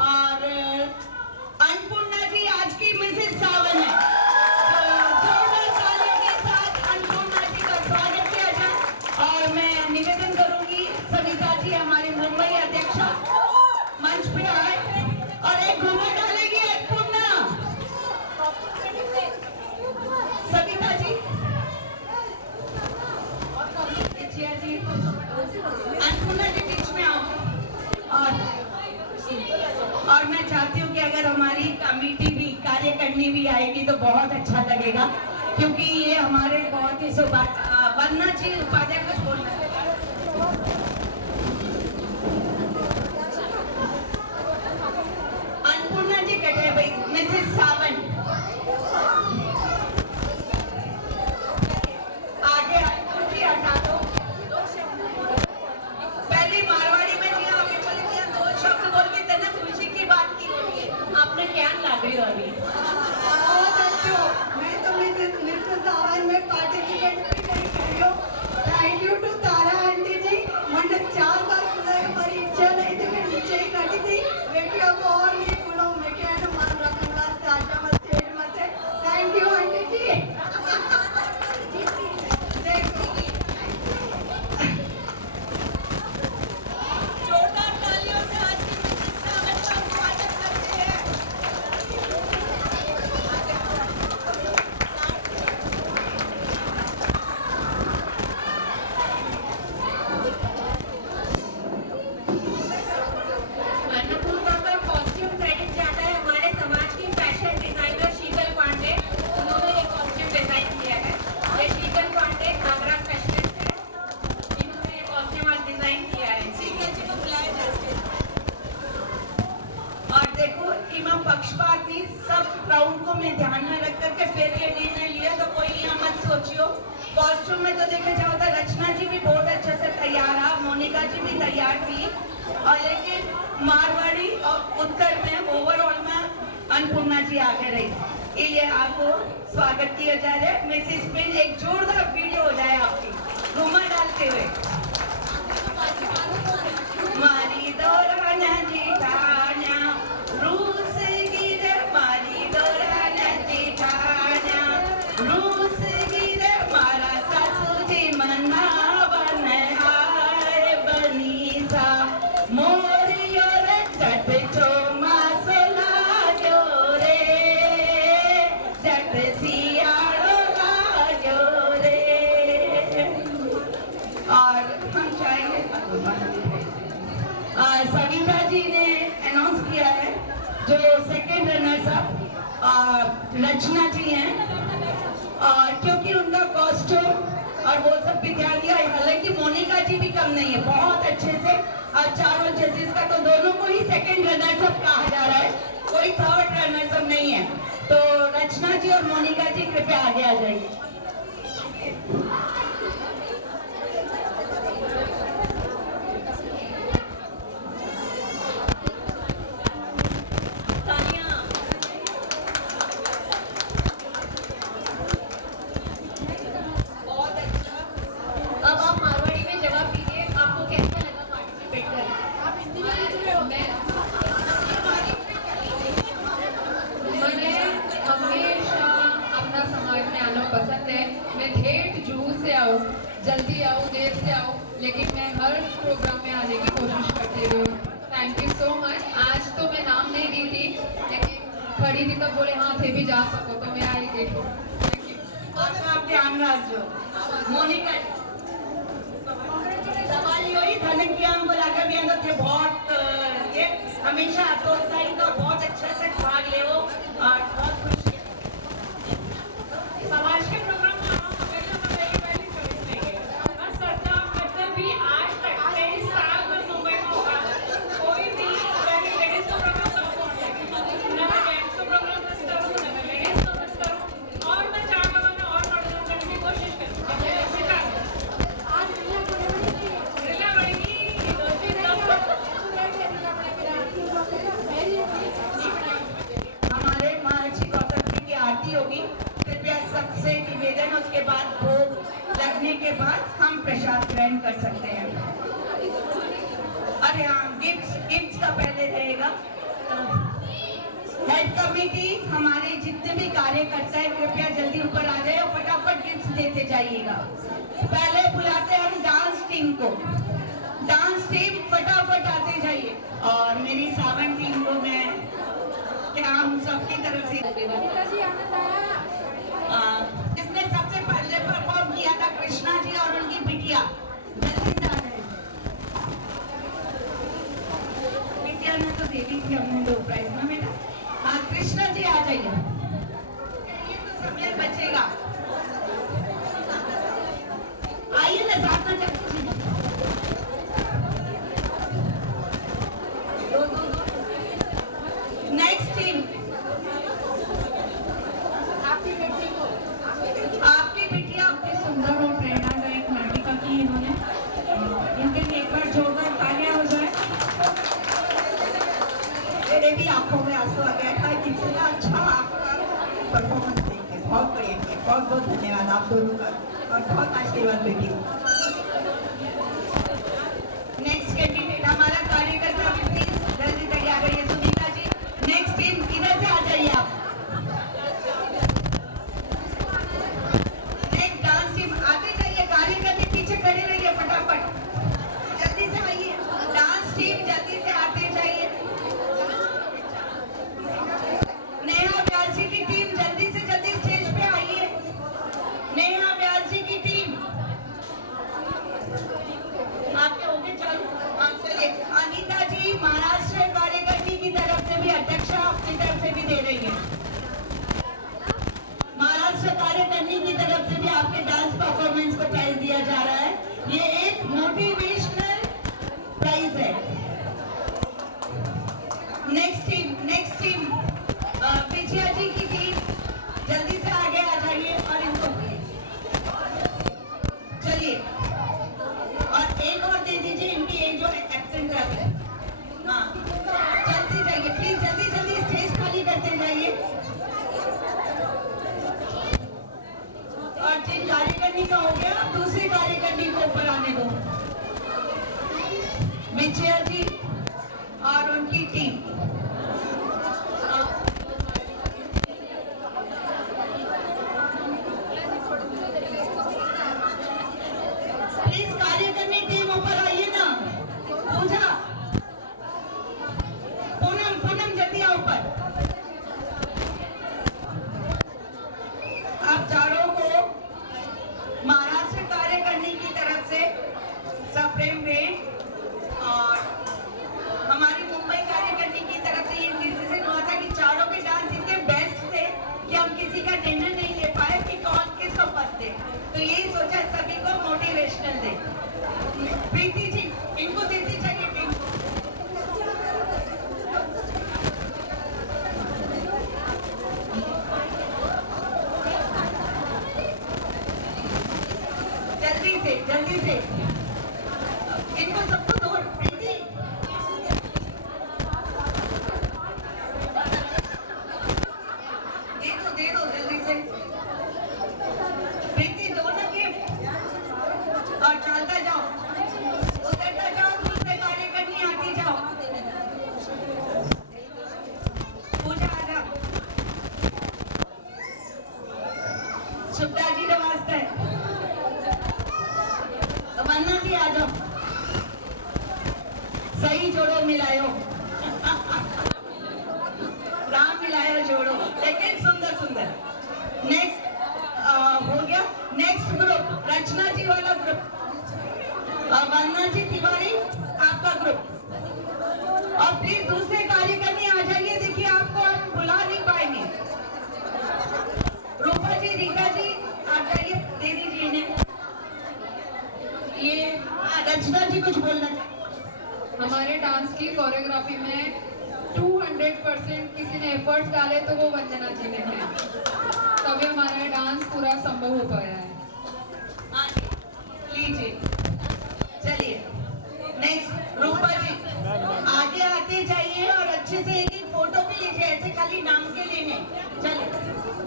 और अन्नपूर्णा जी आज की मिसेस सावन है, तो जोरदार तालियों के साथ अन्नपूर्णा जी का स्वागत किया जाए। और मैं निवेदन करूंगी सविता जी हमारी मुंबई अध्यक्षा मंच पे आए और एक घूमर डालेगी अन्नपूर्णा। सविता जी जी अन्नपूर्णा जी बीच में आओ। और मैं चाहती हूँ कि अगर हमारी कमेटी भी कार्य करनी भी आएगी तो बहुत अच्छा लगेगा, क्योंकि ये हमारे बहुत ही वरना जी उपाध्याय कुछ बोलना है। अन्नपूर्णा जी कटे भाई, मिसेस सावन आगे कुर्सी हटा दो। पहले मारवाड़ी में दिया, आगे बोले दिया, 2 शब्द बोल के तेने तुलसी की बात की होती है, आपने क्या लाग रही हो अभी? बहुत अच्छो, मैं तो मिसेस सावन में पार्टिसिपेट भी नहीं करी हूँ। Thank you to Tara aunty ji. मैंने 4 बार बोला है, हमारी इच्छा नहीं थी, मैं नीचे ही खड़ी थी। बेटियों को और नहीं बोलो, मैं क्या है मान रखूंगा ताजा मत स्टेज मत है। थैंक यू आंटी जी। जोरदार तालियों से आज की मिसेस सावन का स्वागत करते हैं। अन्नपूर्णा का कॉस्ट्यूम क्रेडिट जाता है हमारे समाज की फैशन डिजाइनर शीतल पांडे। उन्होंने ये कॉस्ट्यूम डिजाइन किया है। ये शीतल पांडे घाघरा स्पेशलिस्ट है, इन्होंने ये कॉस्ट्यूम आज डिजाइन किया है। और देखो इमा पक्षपात नहीं, सब राउंड को मैं ध्यान में रख करके फिर ये निर्णय लिया, तो कोई यहाँ मत सोचियो। कॉस्ट्यूम में तो देखा जाओ तो रचना जी भी बहुत अच्छे से तैयार है, मोनिका जी भी तैयार थी, और लेकिन मारवाड़ी और उत्तर में ओवरऑल में अन्नपूर्णा जी आगे रही। ये आपको स्वागत किया जा रहा है। मिसेस पिन एक जोरदार वीडियो हो जाए आपकी घूमर डालते हुए। मारी दौराना जीठाना रूस गिरे, मारी दौराना जीठाना रूस गिरे, मारा सासू जी मनावन आए बनी सा मोरियो रे जट चोमा सोलायो रे, जट सियाड़ो लायो रे। और हम चाहेंगे सविता जी ने अनाउंस किया है जो सेकंड रनर्स अप रचना जी हैं, और क्योंकि उनका कॉस्ट्यूम और वो सब विद्यालय, हालांकि मोनिका जी भी कम नहीं है, बहुत अच्छे से और चारों जजेस का तो दोनों को ही सेकंड रनर्स अप कहा जा रहा है, कोई थर्ड रनर्स अप नहीं है। तो रचना जी और मोनिका जी कृपया आगे आ जाइए। अब आप मारवाड़ी में जवाब दीजिए, आपको कैसा लगा पार्टिसिपेट करके? मैंने हमेशा अपना समाज में आना पसंद है। मैं ठेठ जूहू से आऊँ, जल्दी आऊँ देर से आऊँ, लेकिन मैं हर प्रोग्राम में आने की कोशिश करती रही हूँ। Thank you so much. आज तो मैं नाम नहीं दी थी, लेकिन खड़ी थी तब बोले हाँ थे भी जा सको, तो मैं आई देखो। Thank you. आप ध्यान रखो। मोनिका सवाल यही धनक की हमको लगा भी अंदर थे बहुत ये हमेशा प्रोत्साहित और बहुत अच्छे से भाग ले वो और बहुत खुश समाज के प्रोग्राम में हम हमेशा पहली चॉइस नहीं है। बस सरदा मतलब भी आज तक 23 साल में मुंबई में होगा, कोई भी लेडीज को प्रोग्राम अरे हाँ, गिफ्ट्स का पहले रहेगा। हेड कमेटी हमारे जितने भी कार्यकर्ता है कृपया जल्दी ऊपर आ जाए और फटाफट गिफ्ट्स देते जाइएगा। पहले बुलाते हैं हम डांस टीम को। डांस टीम फटाफट आते जाइए। और मेरी सावन टीम को मैं क्या हम सबकी तरफ से जिसने सबसे पहले परफॉर्म किया था कृष्णा जी और उनकी बिटिया, जल्दी से आ जाए। बिटिया ने तो दे दी थी हमने 2 प्राइज ना बेटा। हाँ कृष्णा जी आ जाइए, ये तो समय बचेगा। आइए ना साथ में चलते। नेक्स्ट टीम आपकी बिटिया अपनी सुंदर और प्रेरणादायक नाटिका की इन्होंने, इनके लिए एक बार जोरदार तालियां हो जाए। मेरे भी आंखों में आंसू आ गया था, कितना अच्छा आपका परफॉर्मेंस देखे, बहुत बढ़िया किया। बहुत बहुत धन्यवाद आप दोनों का और बहुत आशीर्वाद बेटी। नेक्स्ट कैंडिडेट हमारा कार्यकर्ता भी प्लीज जल्दी तैयार रहिए। सुनीता जी नेक्स्ट टीम इधर से आ जाइए आप। नेक्स्ट डांस टीम आते जाइए, कार्यकर्ता पीछे खड़े रहिए, फटाफट जल्दी से आइए। डांस टीम जल्दी से आते जाइए। नेहा व्यास जी की टीम जल्दी से जल्दी स्टेज पे आइए। नेहा व्यास जी की टीम आपके होंगे, चलो आप चलिए। अनीता जी महाराष्ट्र कार्यकारिणी की तरफ से भी अध्यक्षा अपनी तरफ से भी दे रही है। महाराष्ट्र कार्यकारिणी की तरफ से भी आपके डांस परफॉर्मेंस को प्राइज दिया जा रहा है। ये एक मोटिवेशनल प्राइज है। नेक्स्ट टीम विजया जी की टीम जल्दी से आगे आ जाइए और इनको चलिए। और एक और दे दीजिए इनकी एक जो एब्सेंट है। हाँ जल्दी जाइए प्लीज, जल्दी जल्दी स्टेज खाली करते जाइए। और जिन कार्यकारिणी का हो गया दूसरी कार्यकारिणी को ऊपर आने दो। विजया जी और उनकी टीम प्लीज कार्यकारिणी टीम ऊपर आइए ना। पूजा पूनम जल्दी आओ ऊपर। आप चारों को महाराष्ट्र कार्यकारिणी की तरफ से सप्रेम भेंट और हमारी मुंबई कार्यकारिणी की तरफ से ये डिसीजन हुआ था कि चारों के डांस इतने बेस्ट थे कि हम किसी का निर्णय नहीं ले पाए कि कौन किसको पसंद दे, तो यही सोचा सभी को मोटिवेशनल दे। प्रीति जी इनको देती चाहिए टीम को। जल्दी से इनको सबको दो। प्रीति दे दो जल्दी से। प्रीति दो ना गिफ्ट और चलता जाओ, उतरता जाओ, दूसरे कार्यकारिणी आती जाओ। पूजा आ जाओ। सुब्धा जी नमस्ते। मन्ना जी आ जाओ। सही जोड़ो मिलायो राम मिलायो जोड़ो, लेकिन सुंदर सुंदर। नेक्स्ट हो गया। नेक्स्ट ग्रुप रचना जी वाला ग्रुप, वंदना जी तिवारी आपका ग्रुप। और प्लीज दूसरे कार्यकारिणी आ जाइए, देखिए आपको हम बुला नहीं पाएंगे। रूपा जी रीता जी आ जाइए, दे दीजिए इन्हें। ये रचना जी कुछ बोलना चाहिए। हमारे डांस की कोरियोग्राफी में 200% किसी ने एफर्ट्स डाले तो वो वंदना जी ने है, तभी हमारा डांस पूरा संभव हो पाया है। लीजिए चलिए। नेक्स्ट रूपा जी आगे आते जाइए और अच्छे से एक फोटो भी लीजिए, ऐसे खाली नाम के लिए नहीं। चलिए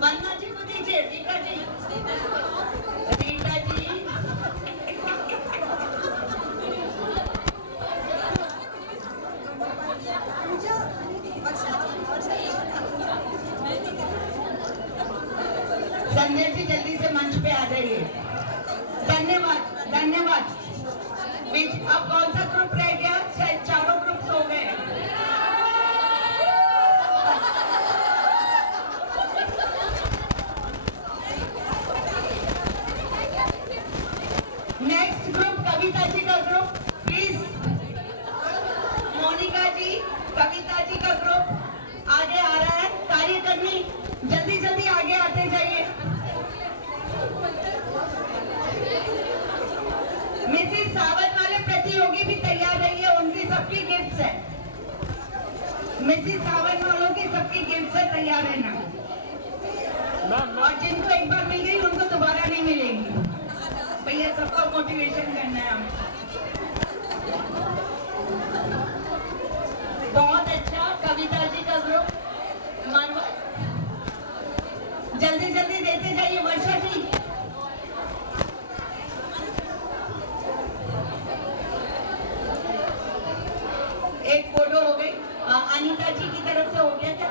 वंदना जी को दीजिए। रीता जी संदेश जी जल्दी से मंच पे आ जाइए। धन्यवाद धन्यवाद। अब कौन सा ग्रुप रह गया? शायद चारों ग्रुप्स हो गए। नेक्स्ट ग्रुप कविता जी का ग्रुप, प्लीज। मोनिका जी, कविता जी का ग्रुप आगे आ रहा है। कार्यकर्मी जल्दी जल्दी आगे आते जाइए। मिसेस सावंत वाले प्रतियोगी भी तैयार रहिए, उनकी सबकी गिफ्ट्स है। मिसेस सावंत वालों की सबकी गिफ्ट्स है, तैयार रहना। और जिनको एक बार मिल गई उनको दोबारा नहीं मिलेगी भैया, सबको मोटिवेशन करना है हमें। बहुत अच्छा, कविता जी का ग्रुप जल्दी जल्दी देते जाइए। वर्षा जी, एक फोटो हो गई। अनीता जी की तरफ से हो गया क्या?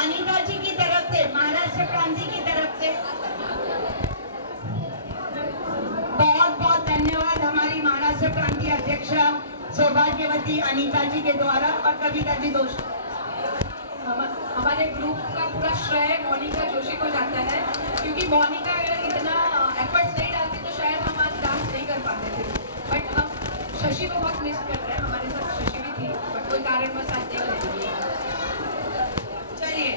अनीता जी की तरफ से, महाराष्ट्र क्रांति की तरफ से बहुत बहुत धन्यवाद हमारी महाराष्ट्र क्रांति अध्यक्षा सौभाग्यवती अनीता जी के द्वारा। और कविता जी दोस्त, हमारे ग्रुप का पूरा श्रेय मोनिका जोशी को जाता है, क्योंकि मोनिका अगर इतना एफर्ट्स नहीं डालती तो शायद हम आज डांस नहीं कर पाते थे। बट हम शशि को बहुत मिस कर रहे हैं, हमारे साथ शशि भी थी बट कोई कारणवश आज नहीं करेंगे। चलिए,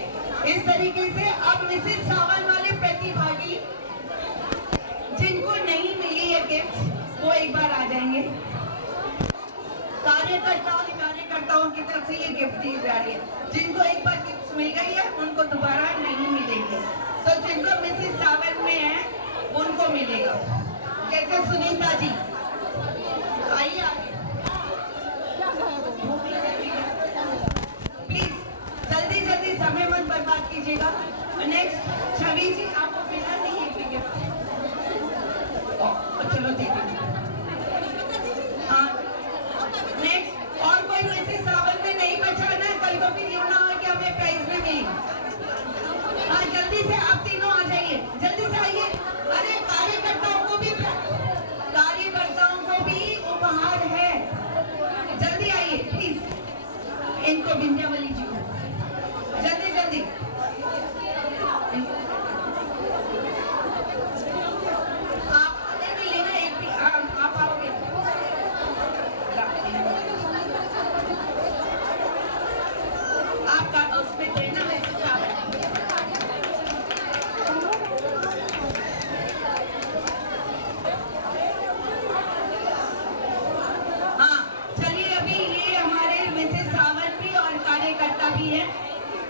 इस तरीके से अब मिसेस सावंत वाले प्रतिभागी जिनको नहीं मिली है गिफ्ट, वो एक बार आ जाएंगे। कार्यकर्ताओं की तरफ से ये गिफ्ट दी जा रही है। जिनको एक बार गिफ्ट मिल गई है उनको दोबारा नहीं मिलेंगे, तो जिनको मिसेस सावंत में है उनको मिलेगा। जैसे सुनीता जी, आइए प्लीज, जल्दी जल्दी समय मत बर्बाद कीजिएगा। नेक्स्ट छवि जी, आपको मिला नहीं है गिफ्ट? चलो देखिए। हाँ, नेक्स्ट और कोई मिसेस सावंत में नहीं बचा ना, कल को फिर यूं ना हो कि हमें प्राइज में मिली। हाँ, जल्दी से आप तीनों आ जाइए, जल्दी से आइए। अरे कार्यकर्ताओं को भी उपहार है, जल्दी आइए प्लीज। इनको विंध्यावली जी को जल्दी जल्दी।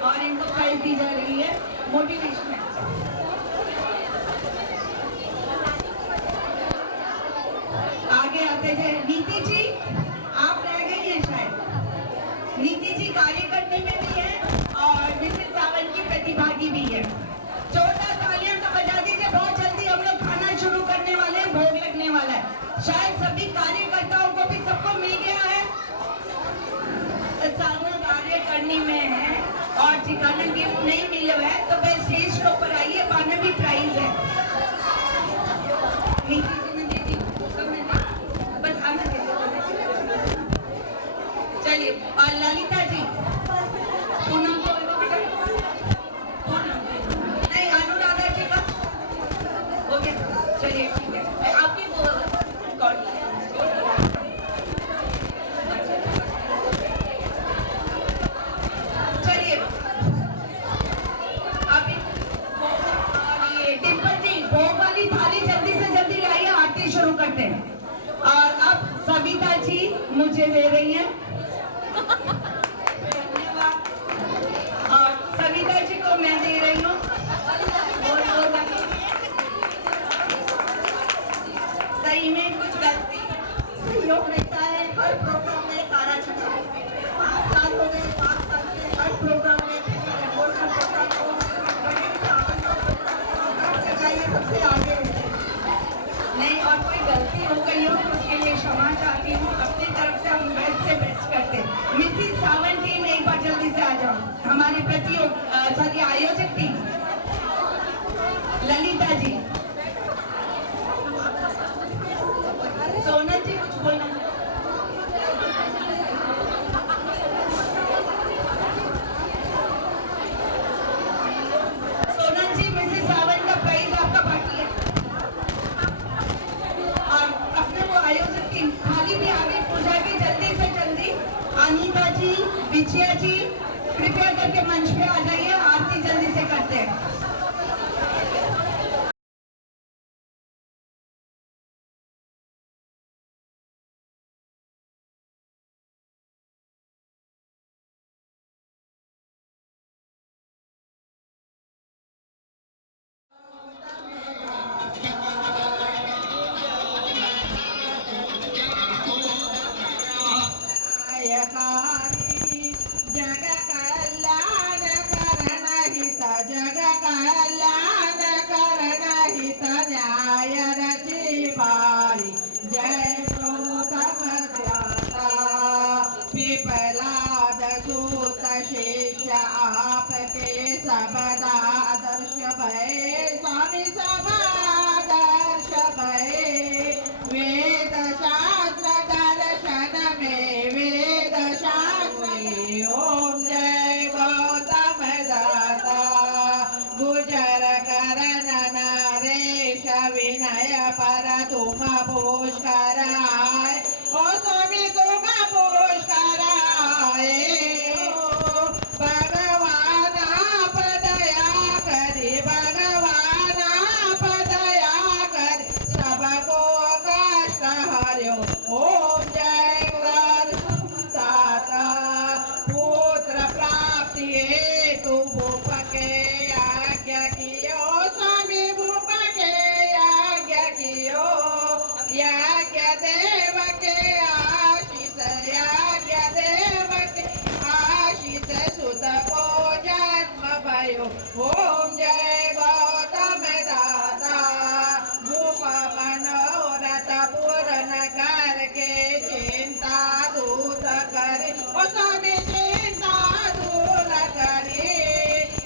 और इनको प्राइज दी जा रही है मोटिवेशन। आगे आते हैं नीति जी, आप रह गई हैं शायद। नीति जी कार्य करने में भी है और मिसेस सावंत की प्रतिभागी भी है। जोरदार तालियां तो बजा दीजिए। बहुत जल्दी हम लोग खाना शुरू करने वाले हैं, भोग लगने वाला है। शायद सभी कार्यकर्ताओं को भी सबको मिल गया है, सारा कार्य करने में है और ठिकाने गिफ्ट नहीं मिला है तो वे स्टेज के ऊपर आइए, पाने भी प्राइज है। नीति जी ने दे दी, बस आना दे दो। चलिए, और ललिता जी, पूनम को नहीं, अनुराधा जी का ओके। चलिए ठीक है, आपकी चलिए अभी अनीता जी, विजया जी, कृपया करके मंच पे आ जाइए, आरती जल्दी से करते हैं। जग कल्याण करण हित, जग कल्याण करण हित, न्याय रचिबारी, जय गौतम दाता। पिपलाद सूत शिष्य आपके सबदा आदर्श भय, स्वामी सबा आदर्श भय। वेद शास्त्र दर्शन में, वेद शास्त्र में, ओम जय गौतम दाता। गुजर करन नरेश विनय पर तुम पुष्कर आए, ओ स्वामी तुम पुष्कर आए। भगवान आप दया करी, भगवान आप दया करी, सबको कष्ट हरियो। ओम जय दाता। पुत्र प्राप्ति हेतु भूप के आज्ञा कियो, स्वामी भूप के आज्ञा कियो। यज्ञ देव के आशीष, यज्ञ देव के आशीष, सुत को जन्म भयो। ओम जय गौतम दाता। भूप मनोरथ पूर्ण करके चिंता दूर करे, ओ स्वामी चिंता दूर करे।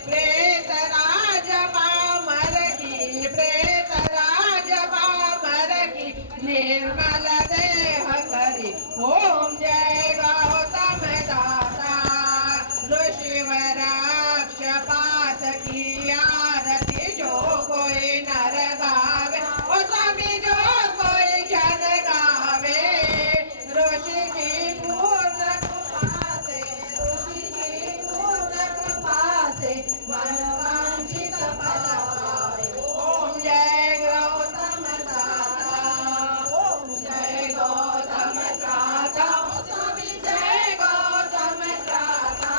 प्रेत राज पामर की, प्रेत राज पामर की, निर्मल देह करी। ओम जय गौतम दाता। ऋषि वराक्ष पात की आरती जो कोई नर गावे, ओ स्वामी जो कोई जन गावे। ऋषि की पूर्ण कृपा से, ऋषि की पूर्ण कृपा से, मनवांछित फल पाए। ओम जय गौतम दाता, ओम जय गौतम दाता, स्वामी जय गौतम दाता।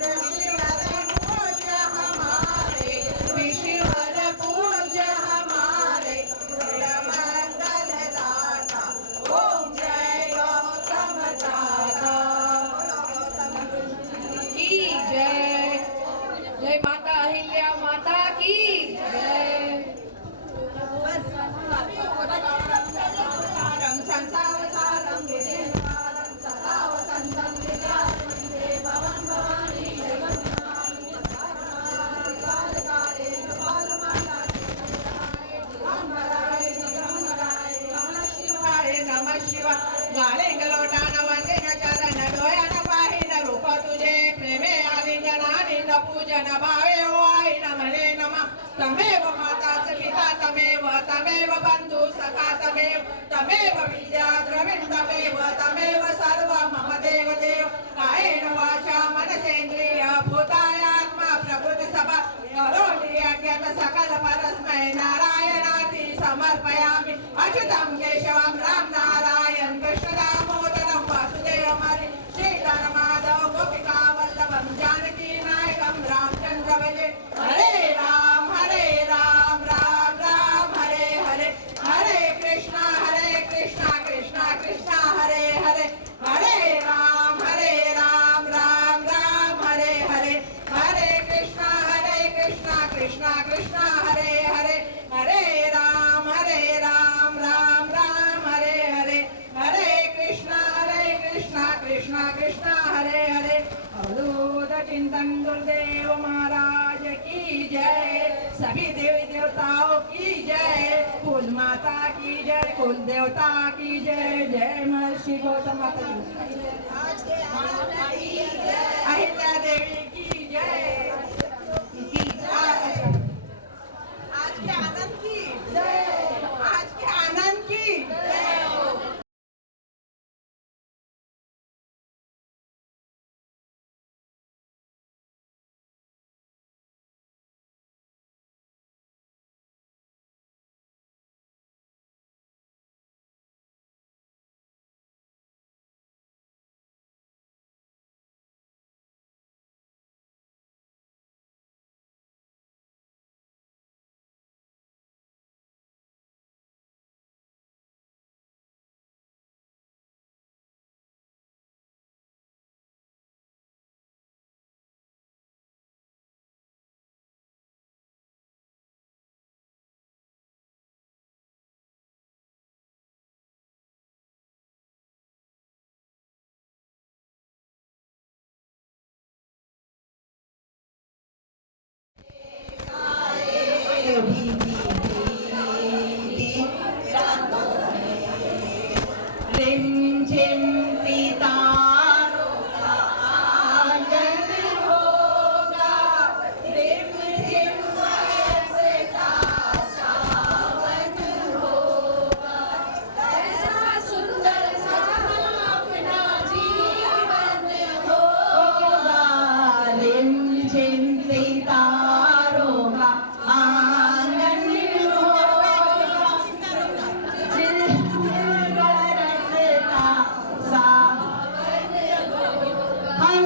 ऋषिवर पूज्य हमारे, ऋषिवर पूज्य हमारे, मंगल दाता। ओम जय गौतम दाता की जय। जय माता अहिल्या माता की जय। संसारसारं विजयवारं सदा वसन्तं विद्यावन्दे भवन भवानी जगन्नाथं काले नमः शिवाय। गाळे गलोटान वंदिन चरण डोळ्यान पाहिन रूप तुझे, प्रेमे आलिंगनानिंद पूजन भावे ओ आई नमने नमः। तमेव माताच पिता तमेव, तमेव बंधु सखा तमेव, तमेव विद्या द्रविण तमेव, तमेव सर्व मम देव देव। कायेन वाचा मनसेन्द्रिय भूतायात्मा प्रभृति सभा करोमि यज्ञ सकल परस्मै नारायणाति समर्पयामि। अच्युतं केशवं राम नारायण कृष्ण दामोदरं वासुदेवं हरि श्रीधर माधव गोपिका वल्लभं जानकी नायकं रामचंद्र भजे। हरे राम राम राम हरे हरे, हरे कृष्णा कृष्णा कृष्णा हरे हरे। हरे राम राम राम हरे हरे, हरे कृष्णा कृष्णा कृष्णा हरे हरे। हरे राम राम राम हरे हरे, हरे कृष्णा कृष्णा कृष्णा हरे हरे। अवधूत चिंतन गुरुदेव महाराज की जय। सभी देवी देवताओं की जय। कुल माता की जय, कुल देवता की जय। जय महर्षि गौतम माता की, अहिल्या देवी की जय। आज के आनंद की जय, आज के आनंद की जय।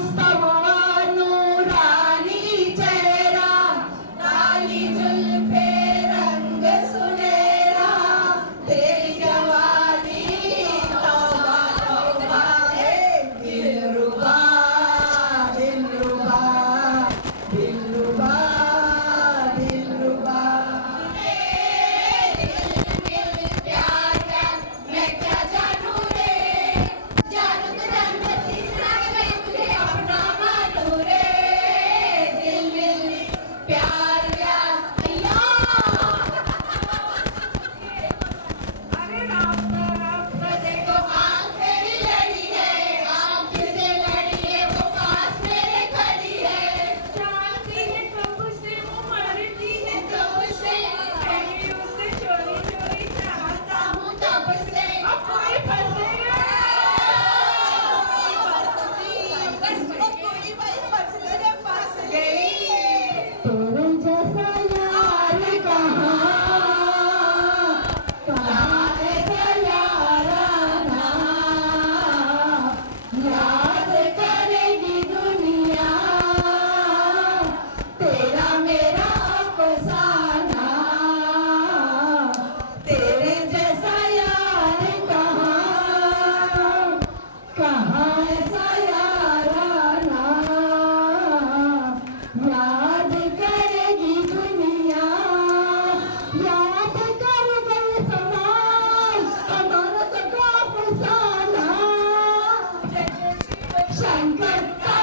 मस्त नूरानी चेहरा, काली जुल्फे रंग सुनहरा, तेरी जवानी तौबा तौबा है, दिलरुबा दिलरुबा दिलरुबा दिलरुबा। प्यार का मैं क्या जानू रे, जानू तो जानता तीसरा मैं तुझे अपना मानू रे, दिल मिल प्यार का अरे रास्ता रास्ता देखो आँख मेरी लड़ी है, आँख से लड़ी है वो पास मेरे खड़ी है, जानती है कब से वो मरती है कब से, कहीं उससे चोरी चोरी चाहता हूँ तब से, अब कोई फंसेगा बस कोई फंस गई फंस गई। तेरे जैसा यार कहाँ कहाँ ऐसा याराना, याद करेगी दुनिया तेरा मेरा अफसाना, तेरे जैसा यार कहाँ कहाँ ऐसा याराना, याद करेगी दुनिया, याद कर गए सवाल हमारा सका अफसाना, शंकर का